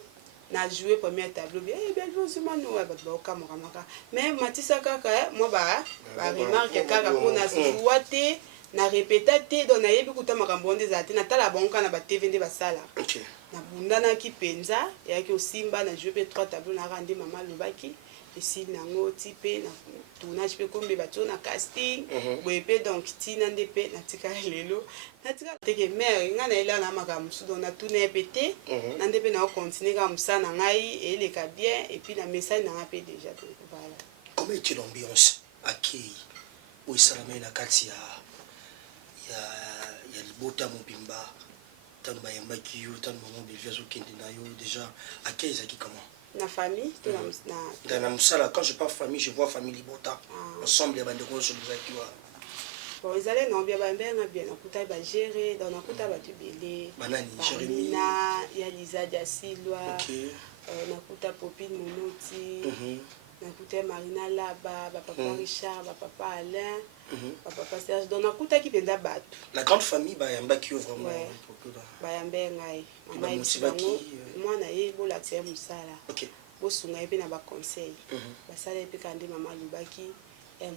na jouer premier tableau bien belle chose mano ba ba kamera maka mais matisa kaka moi ba remarque kaka ko na zuwate na répéta te donc nayebi kuta makambo wana ezala te natala bango kaka na batv nde basala nabundanaki mpenza eyaki osimba na jeu mpe 3 tableau naka nde mama alobaki esili nango ti mpe na tournage mpe kombe batio na casting boye mpe donc ntina nde mpe natikala lelo natikala teke mare ngai nayelela na makambo mosusu donc natuna ye mpe te na nde mpe naocontinue kaka mosala na ngai eyeleka bien epuis na message na ngai mpe déjà donc voilà. Comment était l'ambiance akei oyo esalamai na kati ya libota mobimba ntango bayambaki yo ntango mama belvi azokende na yo déjà akei ezalaki comment na famille na mosala quand je parle famille je vois famille libota ensemble ya bandeko nyonso bozalaki wa bon ezali na obia bambenga bien nakuta bagere donc nakuta bato ebele bamina ya liza diasilwa nakuta popine monoti nakuta marina laba bapapa richard bapapa alain bapapa serge donc nakutaki mpenza bato la grande famille bayambaki yo vraiment bayambe ngai mama ebango mwana ye bolakisa ye mosala bosunga ye mpe na baconseil basala ye mpe kaka nde mama alobaki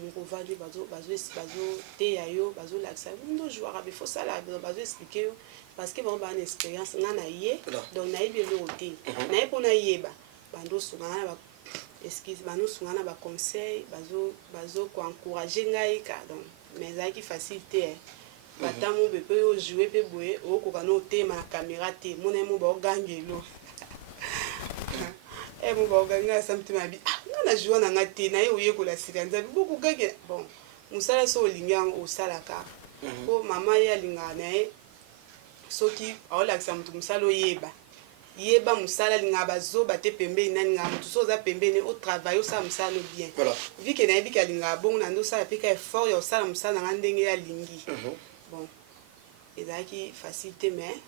moko ovandi bazoteya yo bazolakisa ndo jouara befosala bazoexplike yo parce que bango baa na expérience nga na ye donc nayebi eloko te naye mpo nayeba bandosungana na excuse bandosungana na baconseil bazokoencourage ngai ka donc mais ezalaki facile te batango mpe mpe ojoue mpe boye okoka na otema na caméra te mona ye mo baogangelo mo baoganga asa motema yabi nga na joue na nga te naye oyekola sika nzabi bokogangela bon mosala so olingi yango osalaka mpo mama ye alingaka na ye soki aolakisa moto mosala yeba mosala alingaka bazoba te pembeni nalingaka moto so oza pembeni otravaille osala mosala no bien vi ke nayebi ke alingaka bongo na nde osala mpe ka effort ya osala mosala na nga ndenge ye alingi bon ezalaki facile te mais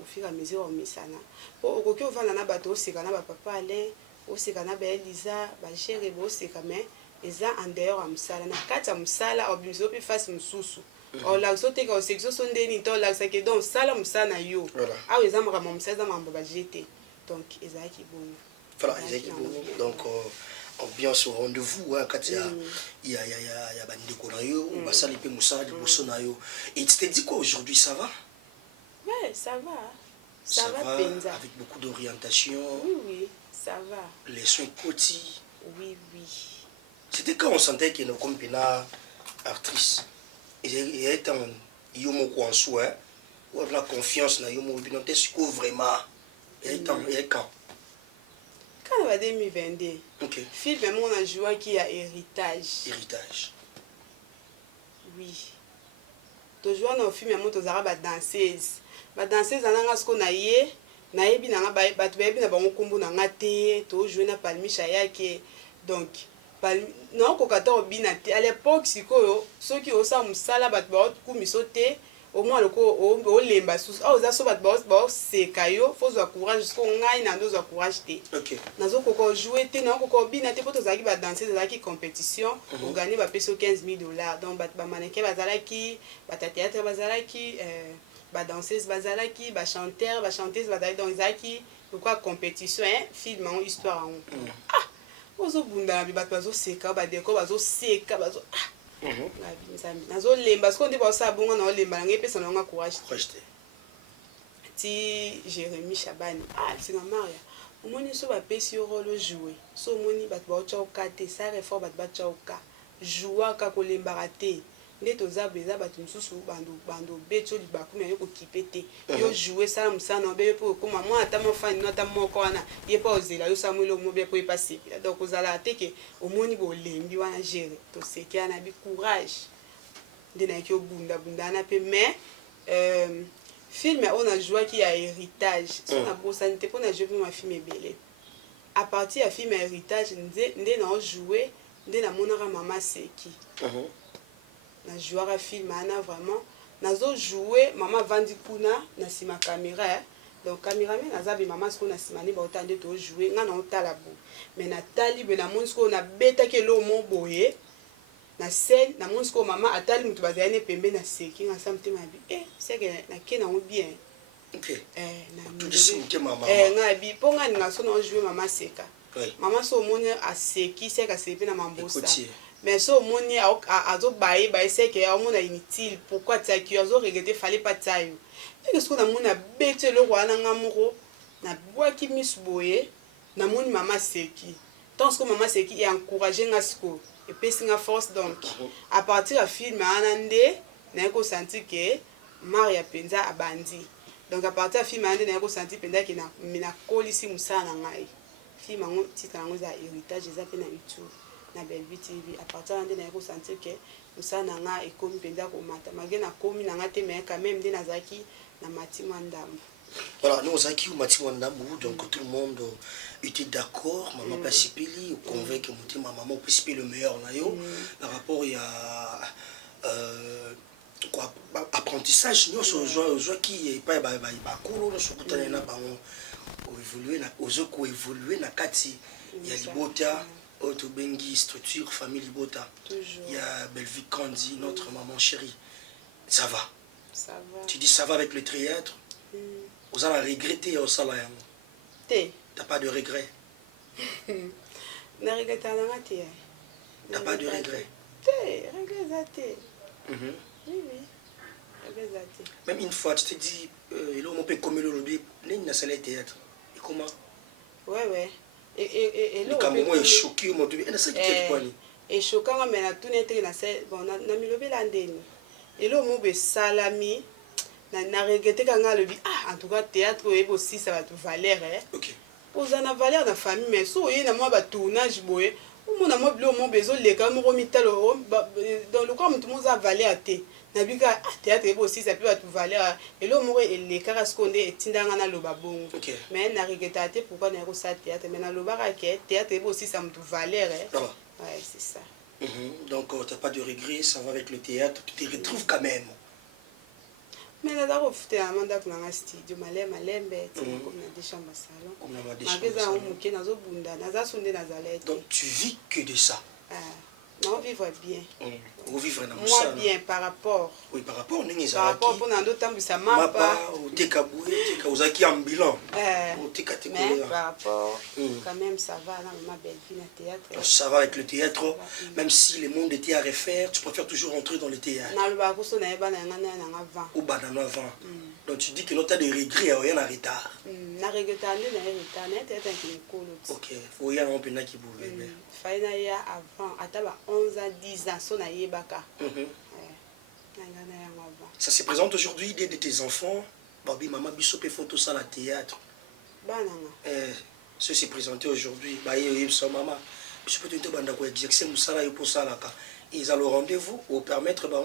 au fur et à mesure omesana mpo okoki ovanda na bato oseka na bapapa alain oseka na baeliza bagere booseka mais eza en dehors ya mosala na kati ya mosala obimisa mpe fasi mosusu olakisa oteka osekisa so ndeni te olakisaki donc osala mosala na yo awa eza makambo mosala eza makambo baje te donc ezalaki bongo voilà ezalaki bongo donc ambiance au rendez-vous kati ya bandeko na yo basali mpe mosala liboso na yo et tu te dis quoi aujourd'hui ça va? Ouais, ça va penza. Avec beaucoup d'orientation. Oui, ça va. Les soins quotidiens. Oui. C'était quand on sentait qu'il y a comme une actrice. Il y a un yomo en soi, ou la confiance dans yomo, puis non t'es sûr vraiment. Il y a quand? Quand on va 2022. Ok. Film même on a joué qui a héritage. Oui. Toujours dans le film même on a danseuse. Badanseuse ananga siko na ye nayebi nanga bato bayebi na bango kombo nanga te tojouer na palmisha yake donc naokoka ta obina te à l'époque sikoyo soki osala mosala bato baokumiso te au moins loko olemba susu oza so bato baoseka yo fozwa courage siko ngai na ndozwa courage te nazokoka ojouer te naokoka obina te mpo tozalaki badanseuse ezalaki compétition oganye bapesi $15,000 donc bato bamaneke bazalaki batateatre bazalaki danseuse bazalaki chanteur chanteuse bazalaki donc ezalaki lokwa compétition film en histoire en ozobunda na bato bazoseka badeko bazoseka nazolemba siko nde baosala bongo na olemba nanga epesa nanga courage ti Jérémy Chabani singa maria omoni so bapesi yo role ojoue so omoni bato baotya oka te sa refort bato batya oka jouaka kolembaka te nde toza beza bato mosusu bando beti yo libaku me yo kokipe te yo joue sala mosala na obe mpo okoma mwana ata mofani no ata moko wana ye mpa ozela yo sala mwele omo bia mpo ye mpa sepela donc ozalaka te ke omoni bolembi wana gere toseki wana bi courage nde nayaki obundabunda wana mpe mais film oyo najouaki ya héritage so nabosani te mpo na joue mpe mafilme ebele à partir ya film ya héritage nde naojoue nde namonaka mama seki na jouera film ana vraiment nazo jouer mama vandi kuna na sima caméra donc cameraman nazabi mama siko na sima ni ba otande to jouer nga na otala bo mais na tali be na monsko na beta ke lo mo boye na scène na monsko mama atali mutu bazane pembe na seki nga samte mabi c'est que na ke na o bien na tout de suite mama nga bi ponga ni ngaso na jouer mama seka mama so moni aseki seka sepe na mambosa mais so moni azo baye c'est que on a inutile pourquoi tu as qui azo regretter fallait pas tayo et ce qu'on a mona bête le roi na ngamuro na boaki miss boye na moni mama seki tant que maman seki est encouragé ngasko et puis c'est une force donc à partir du film anande na ko senti que Maria penza abandi donc à partir du film anande na ko senti penza que na mina kolisi musana ngai film ngo titre ngo za héritage za pe na YouTube na Belle TV à partir de là on sentir que ça nanga et comme penda ko mata magena komi nanga te mais quand même dina zaki na matima ndambo voilà nous zaki ou matima ndambo donc tout le monde était d'accord maman Pasipili convainc que maman Pasipili le meilleur na yo par rapport il y a quoi apprentissage nous joie qui est pas ba kolo no sokutana na bango évoluer na ozoko évoluer na kati ya libota Autobengi, structure, famille Libota. Toujours. Il y a Bellevue Kandi, notre maman chérie. Ça va. Ça va. Tu dis ça va avec le théâtre. Vous allez regretter au salaire. T'as pas de regret. Na regret T'as pas de regret. Regret. Oui, oui. Regret. Même une fois, tu te dis, il a peut comme le lobby, il n'a pas le théâtre. Et comment? Ouais. Et le Cameroun est choqué, mon Dieu. Et choquant, mais la tout n'est pas bon. Na milobe landeni. Et le mot be salami. Na regretté quand on le dit. Ah, en tout cas, théâtre est aussi ça va te valer. Ok. Aux en a valeur dans la famille, mais si on a moi tournage boy. Ou mon amour bleu, mon besoin les gars, mon remittal dans le corps, tout le monde a valé à thé. Nabika théâtre est aussi ça peut être valer. Et le mot est les carasconde et tindangana le babon. Mais na regretté pourquoi n'a pas ça théâtre. Mais na le baraque théâtre est aussi ça me tout valer. Ouais, c'est ça. Donc tu n'as pas de regret, ça va avec le théâtre, tu te retrouves quand même. Mais là, on fait un mandat pour un studio, malem, comme des chambres salon. Comme des chambres salon. Donc tu vis que de ça. Non, vivre bien. Vivre dans moi bien par rapport. Oui, par rapport par rapport pour dans d'autres temps ça m'a pas. Au tekaboué, tekazaki ambulant. Mais par rapport quand même ça va dans ma belle vie na théâtre. Ça va avec le théâtre, même si le monde était à refaire, tu préfères toujours entrer dans le théâtre. Na le bakuso na eba na ngana na avant. Ou banana avant. Donc tu dis que tu as des regrets, rien en retard. Na regret en retard, na théâtre qui cool. OK, faut y aller un peu na qui boule. Faina ya avant ataba 11 à 10 ans son ayebaka. Ça se présente aujourd'hui de tes enfants. Babi maman biso pe photo ça la théâtre. Banana. Ce s'est présenté aujourd'hui. Ba yé so maman. Biso peut te banda ko exercer musala yo pour ça là ka. Ils ont le rendez-vous au permettre ba.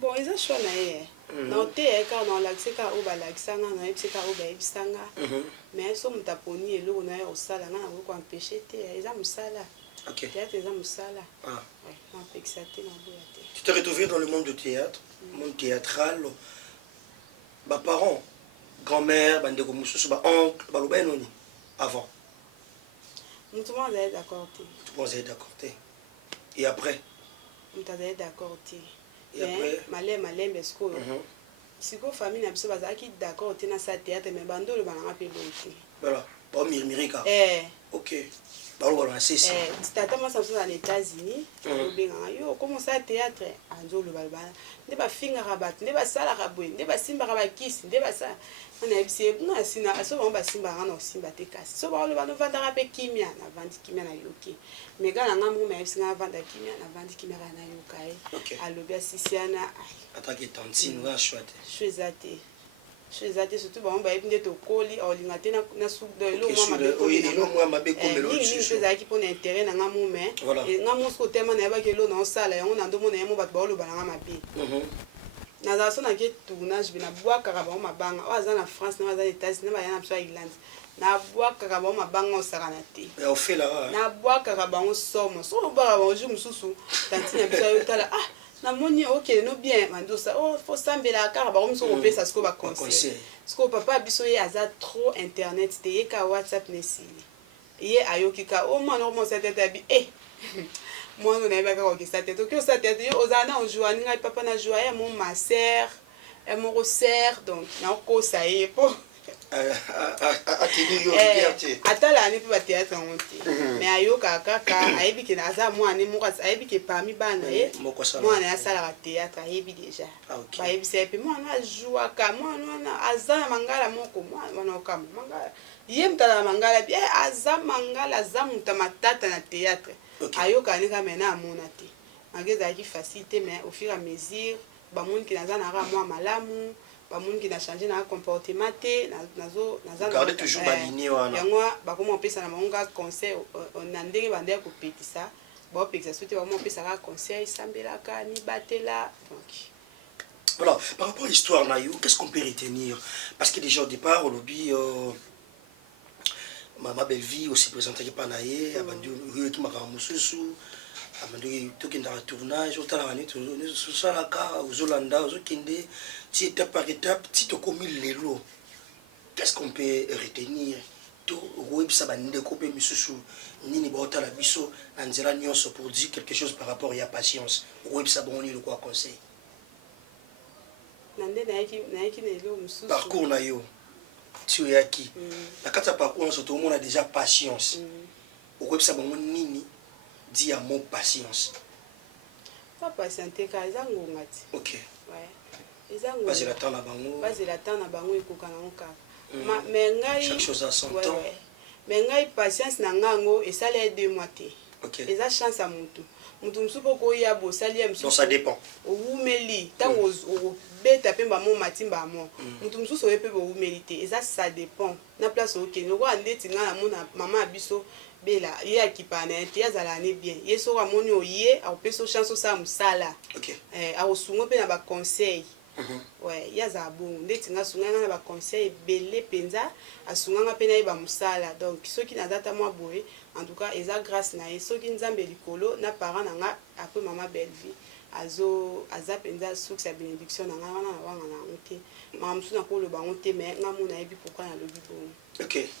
Bon, ils ont choisi na hotel car dans l'accès car au balaxanga na epsi car au baibisanga. Mais so mutaponi elo na yo sala na ko empêcher te ils ont musala. OK. Théâtre ils ont musala. Ah. Ouais, on pexaté na boyate. Tu t'es retrouvé dans le monde du théâtre, monde théâtral. Bah parents, grand-mère, bande ko mususu ba oncle, ba loba noni avant. Tout le monde est d'accord. Tout le monde est d'accord. Et après? Tout le monde est d'accord. Et après? Malem parce que si ko famille na biso bazaki d'accord te na sa théâtre mais bando le bananga pe bonté. Voilà, ba mirmirika. OK. Bah c'est ça. Tata moi ça aux États-Unis, yo comment ça théâtre anzo le balbana. Ne ba finga rabat, ne ba sala rabwe, ne ba simba rabakisi, ne ba ça. On a bisi na sina aso ba simba ngana simba te kasi. So ba le ba no vanda rape kimia na vandi kimia na yoki. Mais gana ngamu me bisi na vanda kimia na vandi kimia na yokai. Alobia sisiana. Attaquer tantine va chouette. Chouezate. Chouezate surtout ba on ba epinde to koli olinga te na su de lo moi mabe ko melo. Ni choueza ki pona intérêt na ngamu me. Et ngamu so tema na ba ke lo na sala yango na ndomo na yemo ba ba lo ba nga mabe. Na za so na ke tournage bina bwa kaka ba mabanga. O aza na France na aza États-Unis na ba yana pso Irlande. Na bwa kaka ba mabanga o sara na te. Et on fait là. Na bwa kaka ba on somo. So ba ba jour mususu tantine pso yo tala na moni OK no bien mando ça faut sambela car ba on so opé ça ce ko ba conseil. Ce que papa biso ye aza trop internet te ye ka WhatsApp nesili. Ye ayoki ka o mano mo sa tete bi moi on avait ka ko sa tete que sa tete yo ozana on joue ngai papa na joue ya mon ma sœur et mon sœur donc na ko ça ye po à tenir yo liberté. Atala ani pe théâtre en honte. Mais ayoka kaka ayebi ke naza mwana moko ayebi ke parmi bana mwana asala théâtre ayebi déjà. Ba yebi se pe mwana joua ka mwana azana mangala moko mwana okama mangala. Yem tala mangala bien aza mangala aza muta matata na théâtre. Ayoka ni ka mena amona te. Mageza ki facilité mais au fur et à mesure ba moun ki naza na ra mwa malamu. Bamoun qui a changé dans le comportement, garder toujours ma lignée. Yango ba comment on peut ça na monga conseil on a ndenge bande ko petisa ba petisa soute ba comment on peut ça conseil sambela ka ni batela donc voilà par rapport à l'histoire na yo qu'est-ce qu'on peut retenir parce que déjà au départ au lobby ma belle vie aussi présentée par naé abandi qui m'a ramususu abandi to kinda tournage otala bani to sala ka uzolanda uzokinde si étape par étape, si tu as commis les lots, qu'est-ce qu'on peut retenir? Tu as pour dire quelque chose par rapport à la patience. Quoi conseil? Parcours, tu es acquis. Quand tu as parcours, on a déjà patience. Dis à mon patience. Pas patienter, ok. Pas la temps na bango ekokana ngaka. Mais ngai chaque chose a son temps. Mais ngai patience na ngango et ça les 2 mois té. OK. Et ça chance à mutu. Mutu msupo ko ya bo sali msupo. Donc ça dépend. Oumeli tango o beta pe ba mo matimba mo. Mutu msuso yepe bo oumeli et ça dépend. Na place OK. Ngo andeti ngana mona mama abiso bela ye akipana te azala ne bien. Yeso ka moni oye a peso chance sa musala. OK. A osungo pe na ba conseil. Ouais, il y a ça bon. Ndeti nga sunga na ba conseil belé penza, asunga nga pena ba musala. Donc ceux qui n'adata moi boé, en tout cas, eza grâce na ceux qui nzambe likolo na parent nga après maman belle vie. Aza penza souk sa bénédiction na nga na wanga na onté. Maman musu na ko lo ba onté mais nga mona yebi pourquoi na lobi bon. OK. Ouais.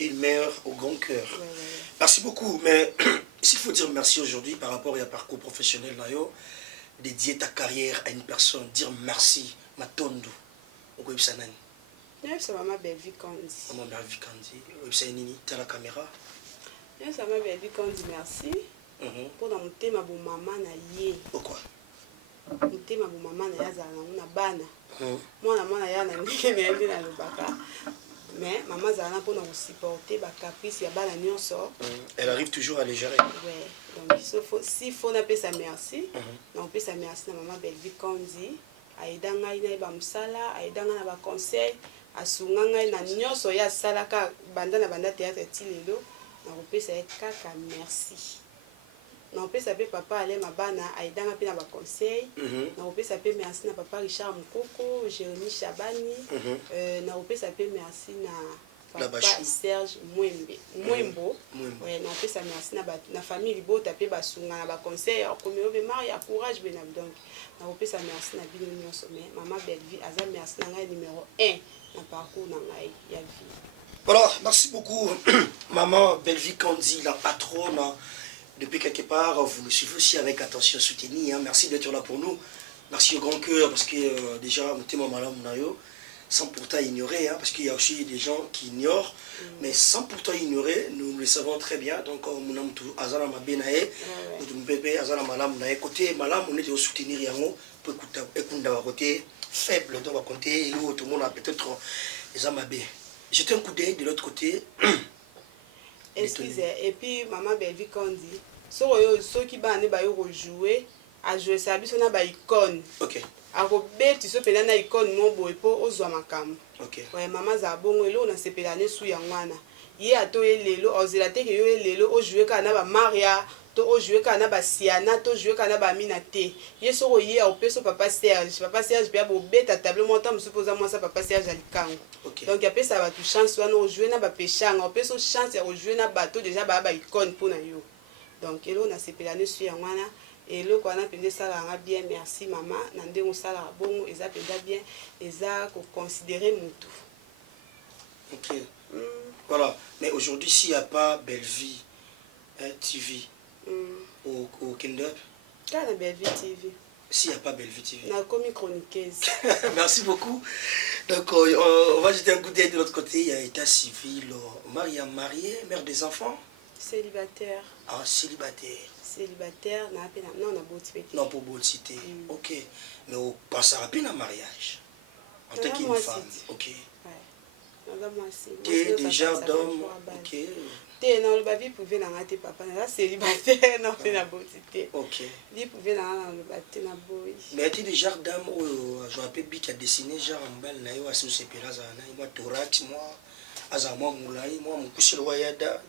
Une mère au grand cœur. Ouais. Merci beaucoup, mais s'il faut dire merci aujourd'hui par rapport à un parcours professionnel là yo. Dédier ta carrière à une personne, dire merci, ma tondo. Au Sanani. C'est maman Belvi Kandi. Maman Belvi Kandi. C'est Nini, tu as la caméra. C'est maman Belvi Kandi, merci. Pour dans mon thème, ma maman na yé. Pourquoi? Mon thème, ma maman na yazala na bana. Moi na maman na yana ndike na yé na lobaka. Mais maman zala pour nous supporter ba caprice ya bana nyonso. Elle arrive toujours à les gérer. Ouais. Donc s'il faut on appelle ça merci. On peut ça merci na maman Belvi Kandi. Aida ngai na ba musala, aida na ba conseil, asunga ngai na nyonso ya salaka banda na banda théâtre tilelo. Na peut ça kaka merci. Na peut ça pe papa ale mabana aida na pe na ba conseil. Na peut ça pe merci na papa Richard Mukoko, Jérémy Chabani. Na peut ça pe merci na papa Serge Mwembo. Ouais, na pe ça merci na famille Libota pe basunga na ba conseil comme obe Maria courage benab donc. Na pe ça merci na bino nyonso mais maman Belvi aza merci na ngai numéro 1 na parcours na ngai ya vie. Voilà, merci beaucoup maman Belvi Kandi, la patronne. Depuis quelque part, vous me suivez aussi avec attention soutenue. Hein. Merci d'être là pour nous. Merci au grand cœur parce que déjà, sans pourtant ignorer, hein, parce qu'il y a aussi des gens qui ignorent, mais sans pourtant ignorer, nous le savons très bien. Donc, on a côté malam, on est au soutenir yango pour écouter côté faible, donc on va compter tout le monde a peut-être les amabés. J'étais un coup d'œil de l'autre côté. Excusez, et puis maman Belvi Kandi, ceux qui jouer, à jouer ça, ils ont une icône. Ok. À Robert, tu sais, il y a une icône, mon beau, pour aux Makam. Ok. Ouais, maman Zabon, et là, on a ces pédanes sous Yangwana. Il y a tout les lots, aux élatés qui ont les lots, aux joueurs qui ont Maria, aux joueurs qui ont Siana, aux joueurs qui ont Minate. Il y a ce qui au peso papa Serge. Papa Serge, bien beau, bête à table, montant, me suppose à moi, ça, papa Serge à l'Ikan. Donc, après, ça va tout chance, soit nous jouer na péchang, on peut se chance à jouer na bateau, déjà, bah, icône pour nous. Donc, là, on a ces pédanes sous Yangwana. Et là, quand on a pensé ça, bien, merci maman. Nandé, on ça bon, ils a pensé bien, ils a considéré mon tout. Ok. Voilà. Mais aujourd'hui, s'il n'y a pas Bellevie TV au Kinder, quand la Bellevie TV. S'il n'y a pas Bellevue TV. Na commis chroniqueuse. Merci beaucoup. Donc, on va jeter un coup d'œil de l'autre côté. Il y a état civil. Maria mariée, mère des enfants. Célibataire. Ah, célibataire. Célibataire, non, on a beau citer. Non, pour beau citer. Ok. Mais on pensera bien à mariage. En tant qu'une femme. Ok. Tu es déjà d'homme. Ok. T'es dans le vie pouvait n'a pas papa là célibataire non c'est la beauté. Ok. Lui pouvait n'a le bâté na boy. Mais tu déjà d'homme où je rappelle bien qui a dessiné genre en belle na yo asu sepela za na moi thorax moi azamwa mulai moi mukushilo wa yada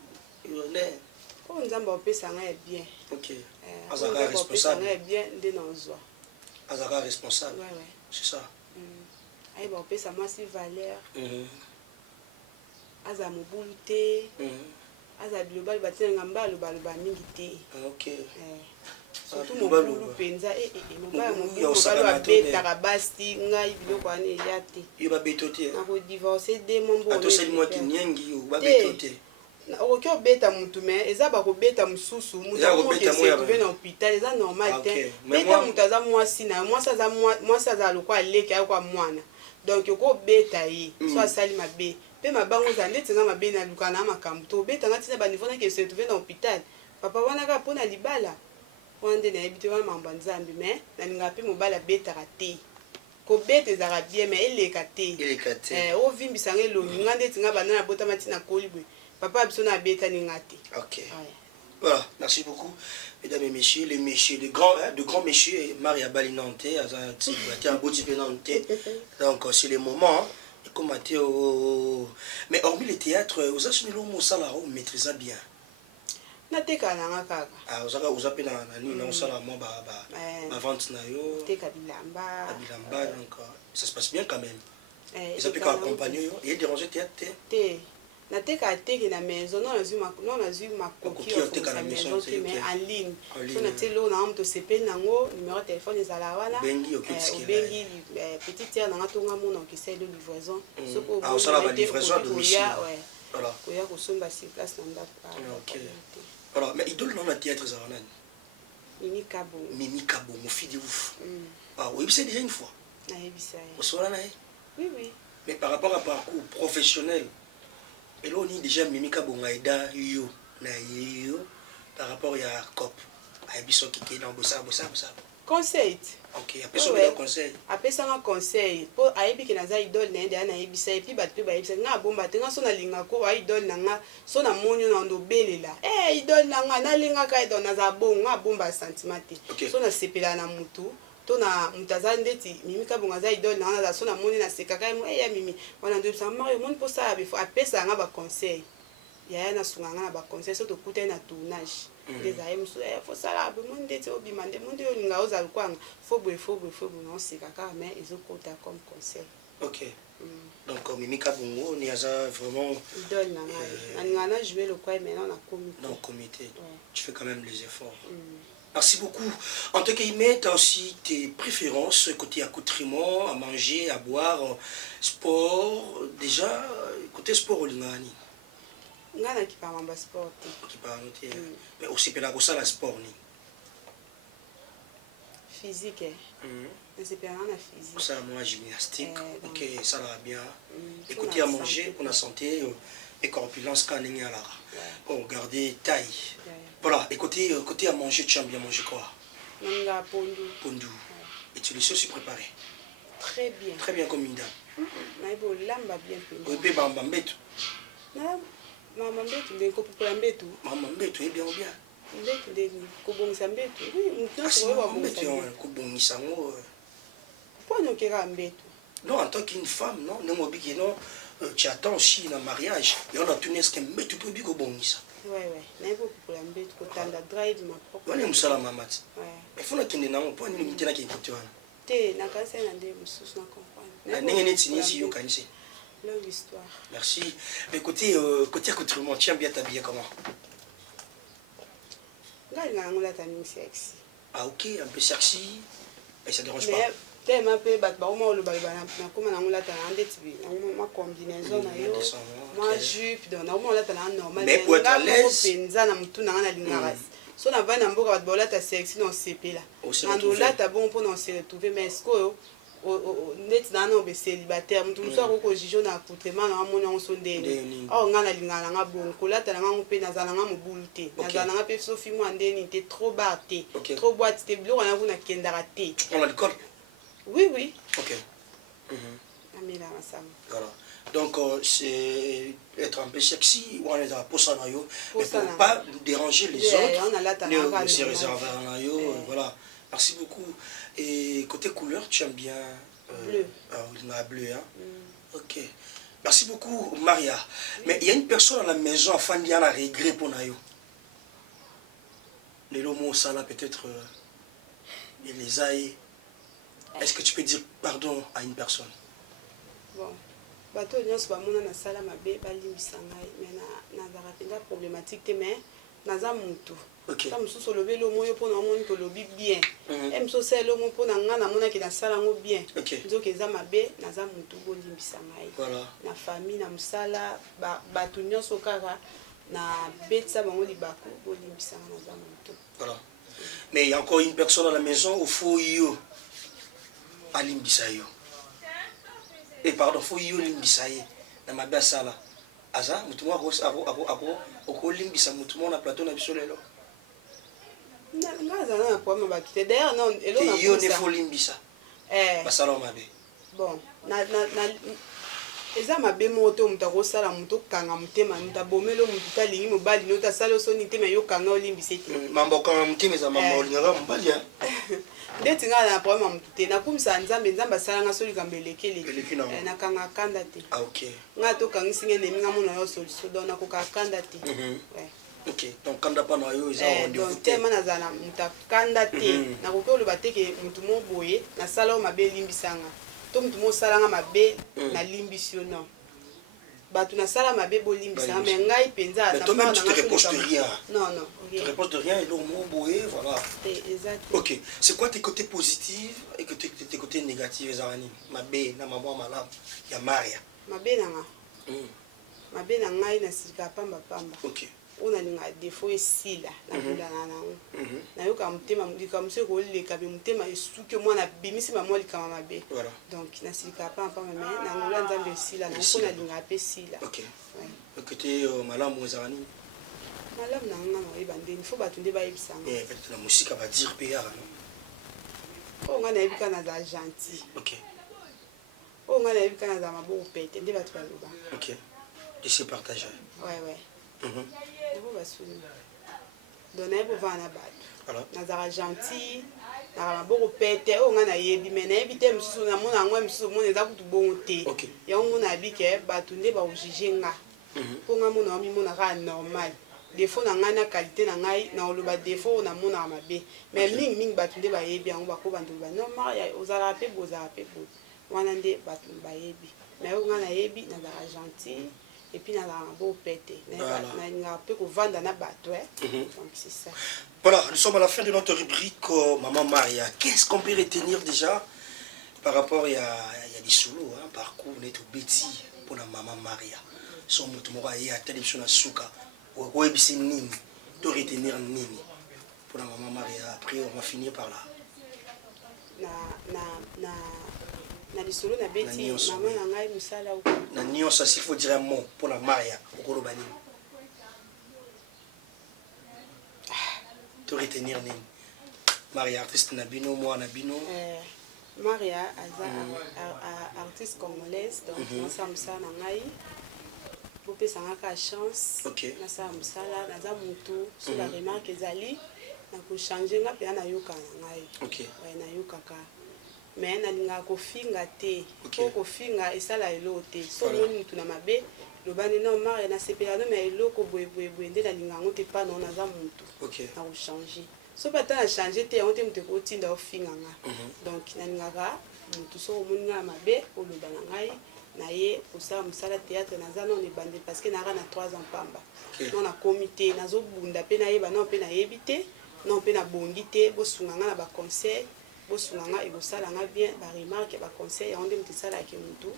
ne. Ko nzamba opesa nga bien. Ok. Azaka responsable. Nga bien de nozwa. Azaka responsable. Ouais. C'est ça. Aïe ba opesa moi si valeur. Aza mobulu te. Aza global batenga mbalo balo ba mingi te. Ok. Surtout mobulu penza mobala mobulu balo abeta kabasti ngai biloko ane ya te. Yo ba betote. Na ko divorcer de mombo. Atoseli moi kinyengi yo ba betote. okoki obeta mutu me eza bakobeta mosusu mutu akomokesetube na hôpital eza normal te beta mutu aza mwasi na mwasi aza lokwa aleki ayokwa mwana donc okobeta ye so asali mabe mpe mabango ozala ndeti nga mabe na luka na makambo to obetanga ntina baniveau nakesetube na hôpital papa wana kaka mpo na libala wana nde nayebi te wana mambo ya nzambe me nalingaa mpe mobali abetaka te kobeta ezaka bien me eleka te ovimbisanga elongi nga ndeti nga banda na botama ntina koli boye papa biso na beta ni ngati. Ok. Voilà, merci beaucoup. Mesdames et messieurs, de grands messieurs, Maria Balinante, donc c'est le moment. Comme mais hormis le théâtre, vous avez soumis l'homme au salaire, vous maîtrisez bien. Nateka na kaka. Ah, vous avez na ni na salaire moi ba vente na yo. Teka bilamba. Bilamba donc ça se passe bien quand même. Ils appellent accompagner yo, et déranger théâtre. Nateka teke na maison non azui makoki na maison te mais en ligne so na telo na mto sepeli nango numéro de téléphone ezala wana bengi petite sœur nanga tonga mona okisa elo livraison soko osala ba livraison à domicile voilà koya kosomba sur place na ndako. OK voilà mais idole dans la théâtre ezala nani Mimi Kabo mon fille de ouf ah oui c'est déjà une fois na yebisa o sola na oui mais par rapport à parcours professionnel. Et là, on est déjà Mimi Kabo ngaida yo na yo par rapport à COP. À biso qui est dans bossa. Conseil. OK, après ça le conseil. Après ça un conseil. Pour aibi ki naza idole na ndia na yebisa et puis bato ba yebisa nga bomba tenga so na linga ko wa idole na nga so na monyo na ndo belela. Idole na nga na linga ka idole na za bonga bomba sentiment te. So na sepela na mutu. Tona mutaza ndeti Mimi Kabo ngaza idole na na so na moni na sekaka ya Mimi wana ndo sa mari mon pour ça befo apesa nga ba conseil ya na sunga nga ba conseil so to kuta na tournage des aïe so faut ça la mon ndeti obimande mon ndio nga oza lukwanga faut boy non sekaka mais ezokota comme conseil. OK. Donc Mimi Kabo on y a vraiment idole na nga na jouer le quoi maintenant na comité. Dans le comité. Tu fais quand même les efforts. Merci beaucoup. En tout cas, tu as aussi tes préférences côté accoutrement, à manger, à boire, sport. Déjà, côté sport, il y a un qui parle de sport. Mais aussi, il y a la sport. Physique. C'est pas la physique. Ça, moi, gymnastique. Ok, ça va bien. Et côté à manger, on a santé et corpulence quand on est là. Bon, regardez, taille. Voilà, et côté à manger, tu aimes bien manger quoi? Pondu. Et tu les sais aussi préparer? Très bien. Très bien comme une dame. Oui, Bambambetu. Mamambetu, ndenge kopupula mbetu. Mamambetu, eh bien ou bien? Mbetu, ndenge kobongisa mbetu. Oui, mamambetu, kobongisa ngo. Pourquoi nous kera mbetu? Non, en tant qu'une femme, non, non, tu attends aussi un mariage. Et on a tourné ce que mbetu peut bien kobongisa. Ouais. Na ipo kupula mbetu kotanda drive ma propre. Wana musala mamati. Mais faut na kende na po ni mitena ki kote wana. Te na kansa na ndé mususu na comprendre. Na ndenge neti ni si yo kanisi. Longue histoire. Merci. Mais côté accoutrement, tu aimes bien t'habiller comment? Nga ngola ta mi sexy. Ah OK, un peu sexy. Et ça dérange pas. Mais ma pe bat ba o mo lo ba na koma na ngola ta ndeti bi. Na ma combinaison na yo. Ma jupe donc na mo la ta normal. Mais pour être à l'aise, penza na mutu na na lingara. so na vana mboka bat bolata sexy non sepela nandolata bon pour non se retrouver mais est-ce que net na no be célibataire mutu muso ko jijo na accoutrement na mona on sondele ngana lingana nga bon kolata na nga mpe nazala nga mobulu te nazala nga pe sofi mo andeni te trop barte trop boîte te blo na kuna kendara te on l'alcool oui OK amela masama voilà donc c'est être un peu sexy ou on est à posanayo mais pour pas déranger les autres ne se réserver voilà. Merci beaucoup. Et côté couleur, tu aimes bien bleu. Bleu, hein? Ok. Merci beaucoup, Maria. Oui. Mais il y a une personne à la maison, enfin, il y a un regret pour Nayo. Les lomo, ça là, peut-être, il les a. Est-ce que tu peux dire pardon à une personne? Bon. Bato nyonso bamona na sala mabe balimbisa ngai mais na zapenda problématique te mais naza mutu. OK. Comme sous le vélo moyo pour na moni to lobi bien. Em so selo mo pour na ngana mona ki na sala ngo bien. Nzoke za mabe naza mutu bolimbisa ngai. Voilà. Na famille na musala bato nyonso kaka na betsa bango libako bolimbisa naza mutu. Voilà. Mais il y a encore une personne à la maison au faut yo alimbisa yo. Et pardon, faut yo limbisa ye na mabe sala. Aza mutu mo ako limbisa mutu mo na plateau na biso lelo. Ngaza na problème ba kite d'ailleurs non elo na yo ne faut limbisa basala mabe bon na eza mabe moto mutako sala muto kanga mutema mutabomelo mutu talingi mobali no ta sala so nitema yo kanga olimbise te mambo kanga mutema za mambo olinga mobali ndeti ngala na problème mutu te na kumisa nzambe asala nga soli kambelekele na kanga kanda te ah OK nga to kanga singe ne minga mona yo solution dona ko kanda te OK donc kanda pa na yo eza rendez-vous te mana zana mutakanda te na ko lo bateke mutu mo boye na sala o mabe limbisanga to mutu mo sala nga mabe na limbisio non batu na sala mabe bo limbisanga mais ngai penza na pas tu te reposes de rien non tu reposes de rien et donc mo boye voilà exact OK c'est quoi tes côtés positifs et tes côtés négatifs ezani mabe na maman malamu ya Maria mabe nanga mabe na ngai na sika pamba OK on a une défaut ici là na bundana nango na yo ka mutema mudika muse ko leka be mutema isuke mwana bimisi ba moli kama mabe voilà donc na silika pa mais na ngola nzambe ici là na ko na linga pe ici là OK côté malamu ezani malamu na ngana e bandeni faut batunde ba yebisanga peut-être la musique va dire pr on ngana yebika na za gentil OK on ngana yebika na za mabo pete nde batu baloba OK je sais partager ouais Ebo basuni. Donner pour vendre bato. Nazara gentil. Na maboko pete o nga na yebi mais na yebi te mususu na mona ngwa mususu mona eza kutu bonte. Ya mona bike bato nde ba ojuger nga. Po nga mona mi mona ka normal. Défaut na nga na qualité na ngai na oloba défaut na mona mabe. Mais mingi bato nde ba yebi yango bako bandu ba normal ya ozala pe bozala pe bo. Wana nde bato ba yebi. Mais o nga na yebi nazara gentil. Et puis, on a un beau pété. On a un peu de vendre dans la bateau. Donc, c'est ça. Voilà, nous sommes à la fin de notre rubrique Maman Maria. Qu'est-ce qu'on peut retenir déjà par rapport à des solos, parcours, on est au Betty pour la Maman Maria. Son motomora et à télévision à Souka. Ou à Webisi Nini. De retenir Nini pour la Maman Maria. Après, on va finir par là. Na lisolo na beti maman na ngai musala uko na nyonso s'il faut dire un mot pour la Maria okolo bani to retenir nini Maria artiste na bino moi na bino Maria aza artiste congolaise donc na sa musala na ngai popesa ngaka chance na sa musala na za mutu sur la remarque ezali na ko changer nga pe na yoka na ngai ouais na yoka ka mais nalinga kofinga te ko kofinga esala elo te so moni mutu na mabe lobani no mare na sepela no mais elo ko boye nde nalinga ngo te pa no na za mutu na ko changer so pata na changer te on te mutu ko tinda ofinga nga donc nalingaka mutu so moni na mabe o loba na ngai na ye osala musala théâtre na za non e bande parce que na ra na 3 ans pamba non na comité na zo bunda pe na yeba non pe na yebite non pe na bongi te bo sunga nga na ba conseil bosunanga ebosala nga bien ba remarque ba conseil ya onde mtisala ke mutu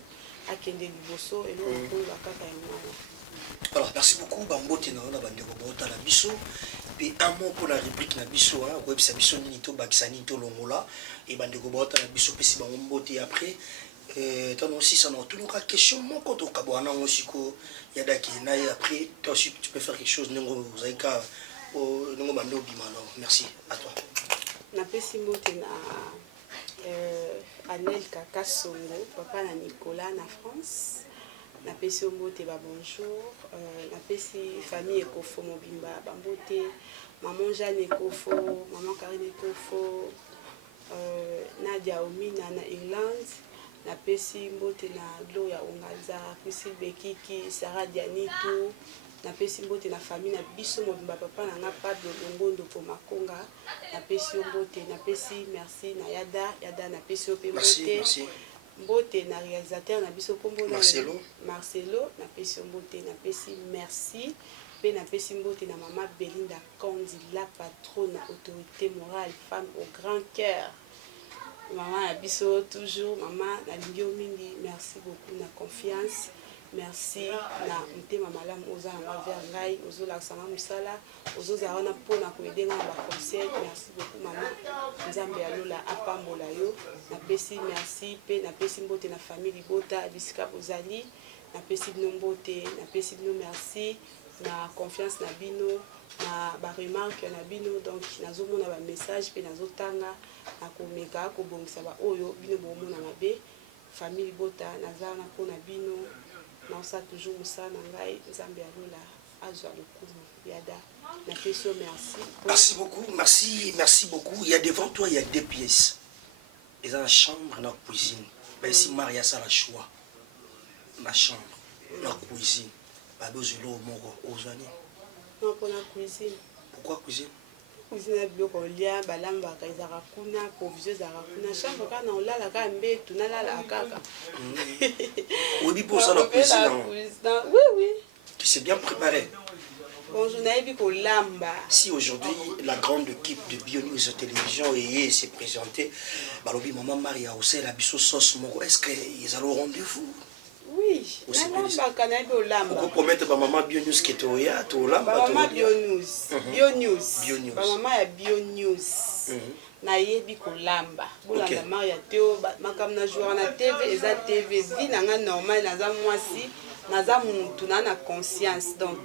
akende liboso elo ko ba kaka ya mwana. Voilà, merci beaucoup Bambote na bande ko bota la biso puis un mot pour la rubrique na biso hein web sa biso nini to bakisani to longola et bande ko bota na biso pesi bango mbote après tant aussi ça non tout le question mon quand on kabwana ngosiko ya daki na et après toi aussi tu peux faire quelque chose nengo zaika o nengo bando bimano merci à toi na pesi mbote na Anel Kaka Songo papa na Nicolas na France na pesi mbote ba bonjour na pesi famille Ekofo Mobimba bambote maman Jeanne Ekofo maman Karine Ekofo Nadia Omina na Irlande na pesi mbote na Gloria Ongaza Priscille Bekiki Sarah Dianitou na pesi mbote na famille na biso Mobimba papa na nga Pablo Longondo po Makonga na pesi mbote na pesi merci na Yada na pesi pe mbote mbote na réalisateur na biso kombo na Marcelo na pesi mbote na pesi merci pe na pesi mbote na maman Belinda Kondi la patronne autorité morale femme au grand cœur maman na biso toujours maman na lingio mingi merci beaucoup na confiance merci na mtema malamu oza na vers ngai ozolakisanga mosala ozozala wana mpona koedenga na baconseil merci beaucoup mama nzambe alola apambola yo napesi merci mpe napesi mbote na famille libota bisika bozali napesi bino mbote napesi bino merci na confiance na bino na baremarque na bino donc nazomona bamessage mpe nazotanga nakomeka kobongisa baoyo bino bomona mabe famille libota naza wana mpona bino ça toujours ça Nzambe alola azwa lokumu yada na question merci beaucoup merci beaucoup il y a devant toi il y a deux pièces ils ont la chambre la cuisine ben si Maria ça la choix la chambre la cuisine ba bezolo moko ozani non pour la cuisine pourquoi cuisine cuisine biloko lia balambaka ezaka kuna provision ezaka kuna chambre kana olalaka mbetu nalalaka kaka oui pour ça la cuisine oui tu sais bien préparer bonjour nayebi kolamba si aujourd'hui la grande équipe de BioNews télévision et s'est présentée balobi maman Maria osé la biso sauce moko est-ce que ils allont au rendez-vous oui nalambaka nayebi olamba promettre ba maman BioNews qui toya to lamba ba maman BioNews ba maman ya BioNews nayebi kolamba bolanda Maria teo makambo na jour na TV eza TV vie nanga normal naza mwasi naza muntu na conscience donc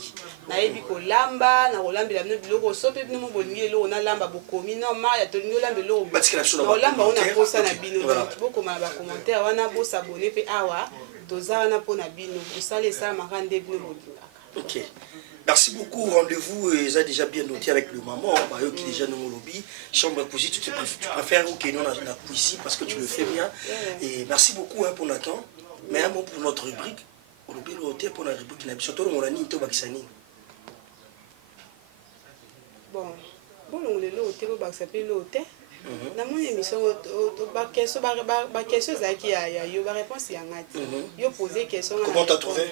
nayebi kolamba na kolambela bino biloko sope bino mo bolingi eloko na lamba bokomi no Maria tolingi olamba eloko olamba ona posa na bino donc bokoma ba commentaire wana bo s'abonner pe awa toza wana pona bino osala esalamaka nde bino bolingaka. Ok. Merci beaucoup. Rendez-vous, ils ont déjà bien noté avec le maman. Qui déjà dans le lobby. Chambre à cuisine, tu préfères ou que non la cuisine parce que tu le fais bien. Et merci beaucoup pour Nathan. Mais un mot pour notre rubrique. Au lobby, l'hôtel pour la rubrique. Surtout, on a mis Bakisani. Bon, on est l'hôtel, on s'appelle l'hôtel. Dans mon émission, ma question c'est yo réponse y a yo poser question. Comment t'as trouvé?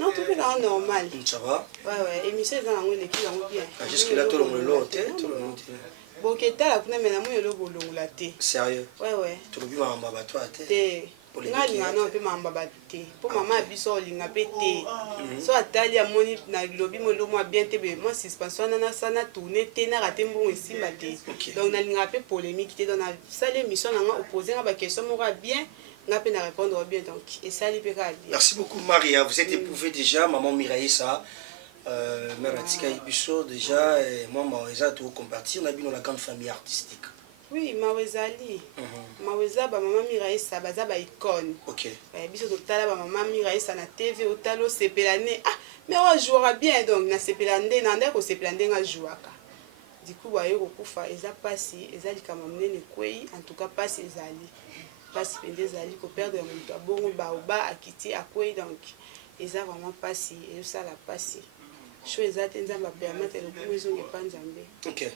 Non, tout est là normal. Ça va? Ouais, émission dans l'équipe bien. Jusque là tout le monde l'hôtel, tout le monde. Bon, qu'est-ce que tu as mais la moyen le bolon la té. Sérieux? Ouais. Tu le vis en bas toi té. Nga linga na pe mamba ba té. Po maman biso linga pe té. So atali ya moni na lobi mo lo mo bien té be moi suspension na sana tourner té na raté mbongo esimba té. Donc na linga pe polémique té dans na salle émission na nga opposer ba question mo bien. Nga pe na répondre bien donc et ça li pe ka bien. Merci beaucoup Maria, vous êtes éprouvée déjà maman Miraïsa. Mère Atika Ibiso déjà moi Maweza tout compartir on a bien la grande famille artistique. Oui, Mawezali. Maweza ba maman Miraïsa baza ba icône. OK. Biso totala ba maman Miraïsa na TV otalo sepelane. Ah, mais on jouera bien donc na sepelande na ndeko sepelande nga jouaka. Du coup ba yo kokufa eza pasi ezali kama mnene kwei en tout cas pasi ezali. Pasi pende ezali ko perdre mutu abongo ba akiti akwei donc eza vraiment pasi et ça la pasi. Chose eza nzamba permettre le pouzo ngepanzambe. OK.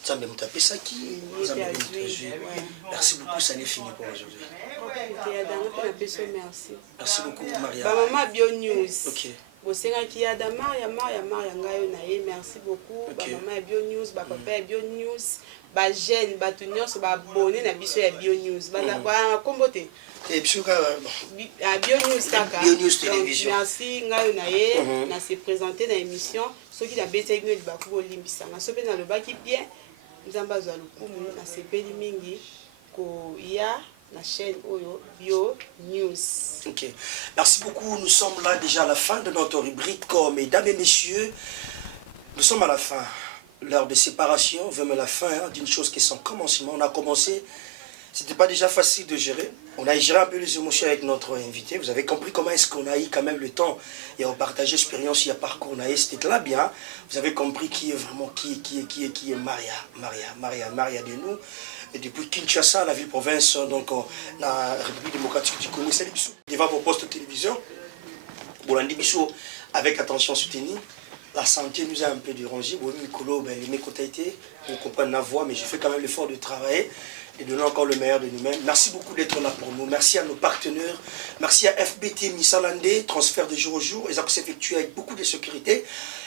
Ça me tape ça qui merci beaucoup, ça n'est fini pour aujourd'hui. Merci beaucoup Maria. Maman BioNews. OK. Bosenga ki ya da Maria ngayo na ye merci beaucoup. Ba maman BioNews, ba papa BioNews, ba jeune ba tunyoso ba abonné na biso ya BioNews. Ba kombote. Et puis BioNews kaka. BioNews télévision. Merci ngayo na ye na se présenter dans l'émission soki nabetaki bino libaku bolimbisanga so mpe nalobaki bien nzambe azwa lokumu nasepeli mingi koya la chaîne Oyo Bio News. Ok. Merci beaucoup. Nous sommes là déjà à la fin de notre rubrique. Mesdames et messieurs, nous sommes à la fin. L'heure de séparation, même la fin d'une chose qui est son commencement. On a commencé, c'était pas déjà facile de gérer. On a géré un peu les émotions avec notre invité. Vous avez compris comment est-ce qu'on a eu quand même le temps et on partage l'expérience, il y a parcours, on a eu, c'était là bien. Vous avez compris qui est vraiment, qui est Maria de nous. Et depuis Kinshasa, la ville-province, donc la République démocratique du Congo, c'est devant vos postes de télévision. Bolandi Bissou, avec attention soutenue. La santé nous a un peu dérangé. Bon, Mikolo, ben, les mécotaïtés, on comprend la voix, mais j'ai fait quand même l'effort de travailler et de donner encore le meilleur de nous-mêmes. Merci beaucoup d'être là pour nous. Merci à nos partenaires. Merci à FBT Missalandé, transfert de jour au jour. Et ça s'effectue avec beaucoup de sécurité.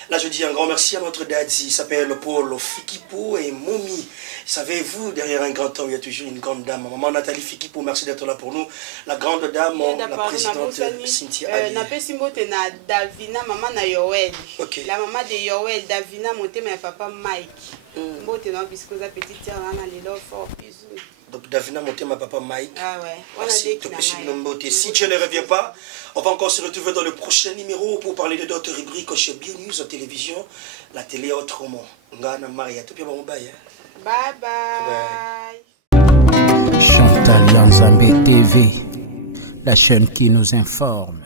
Là, je dis un grand merci à notre daddy. Il s'appelle Paul Fikipo et Momi. Savez-vous, derrière un grand homme, il y a toujours une grande dame. Maman Nathalie Fikipo, merci d'être là pour nous. La grande dame, la présidente Cynthia Ali. Na Davina, maman na Yoel. Okay. La maman de Yoel, Davina, mon thème, papa Mike. Mbote na biscuit, la petite tierre, là, les love for bisous. Donc Davina, mon thème, papa Mike. Ah ouais. Merci. Si Dieu ne revient pas, on va encore se retrouver dans le prochain numéro pour parler de d'autres rubriques chez Bio News, en télévision, la télé autrement. Ngana Maria, tout bien bye. Bye bye. Chantal Yanzambe TV, la chaîne qui nous informe.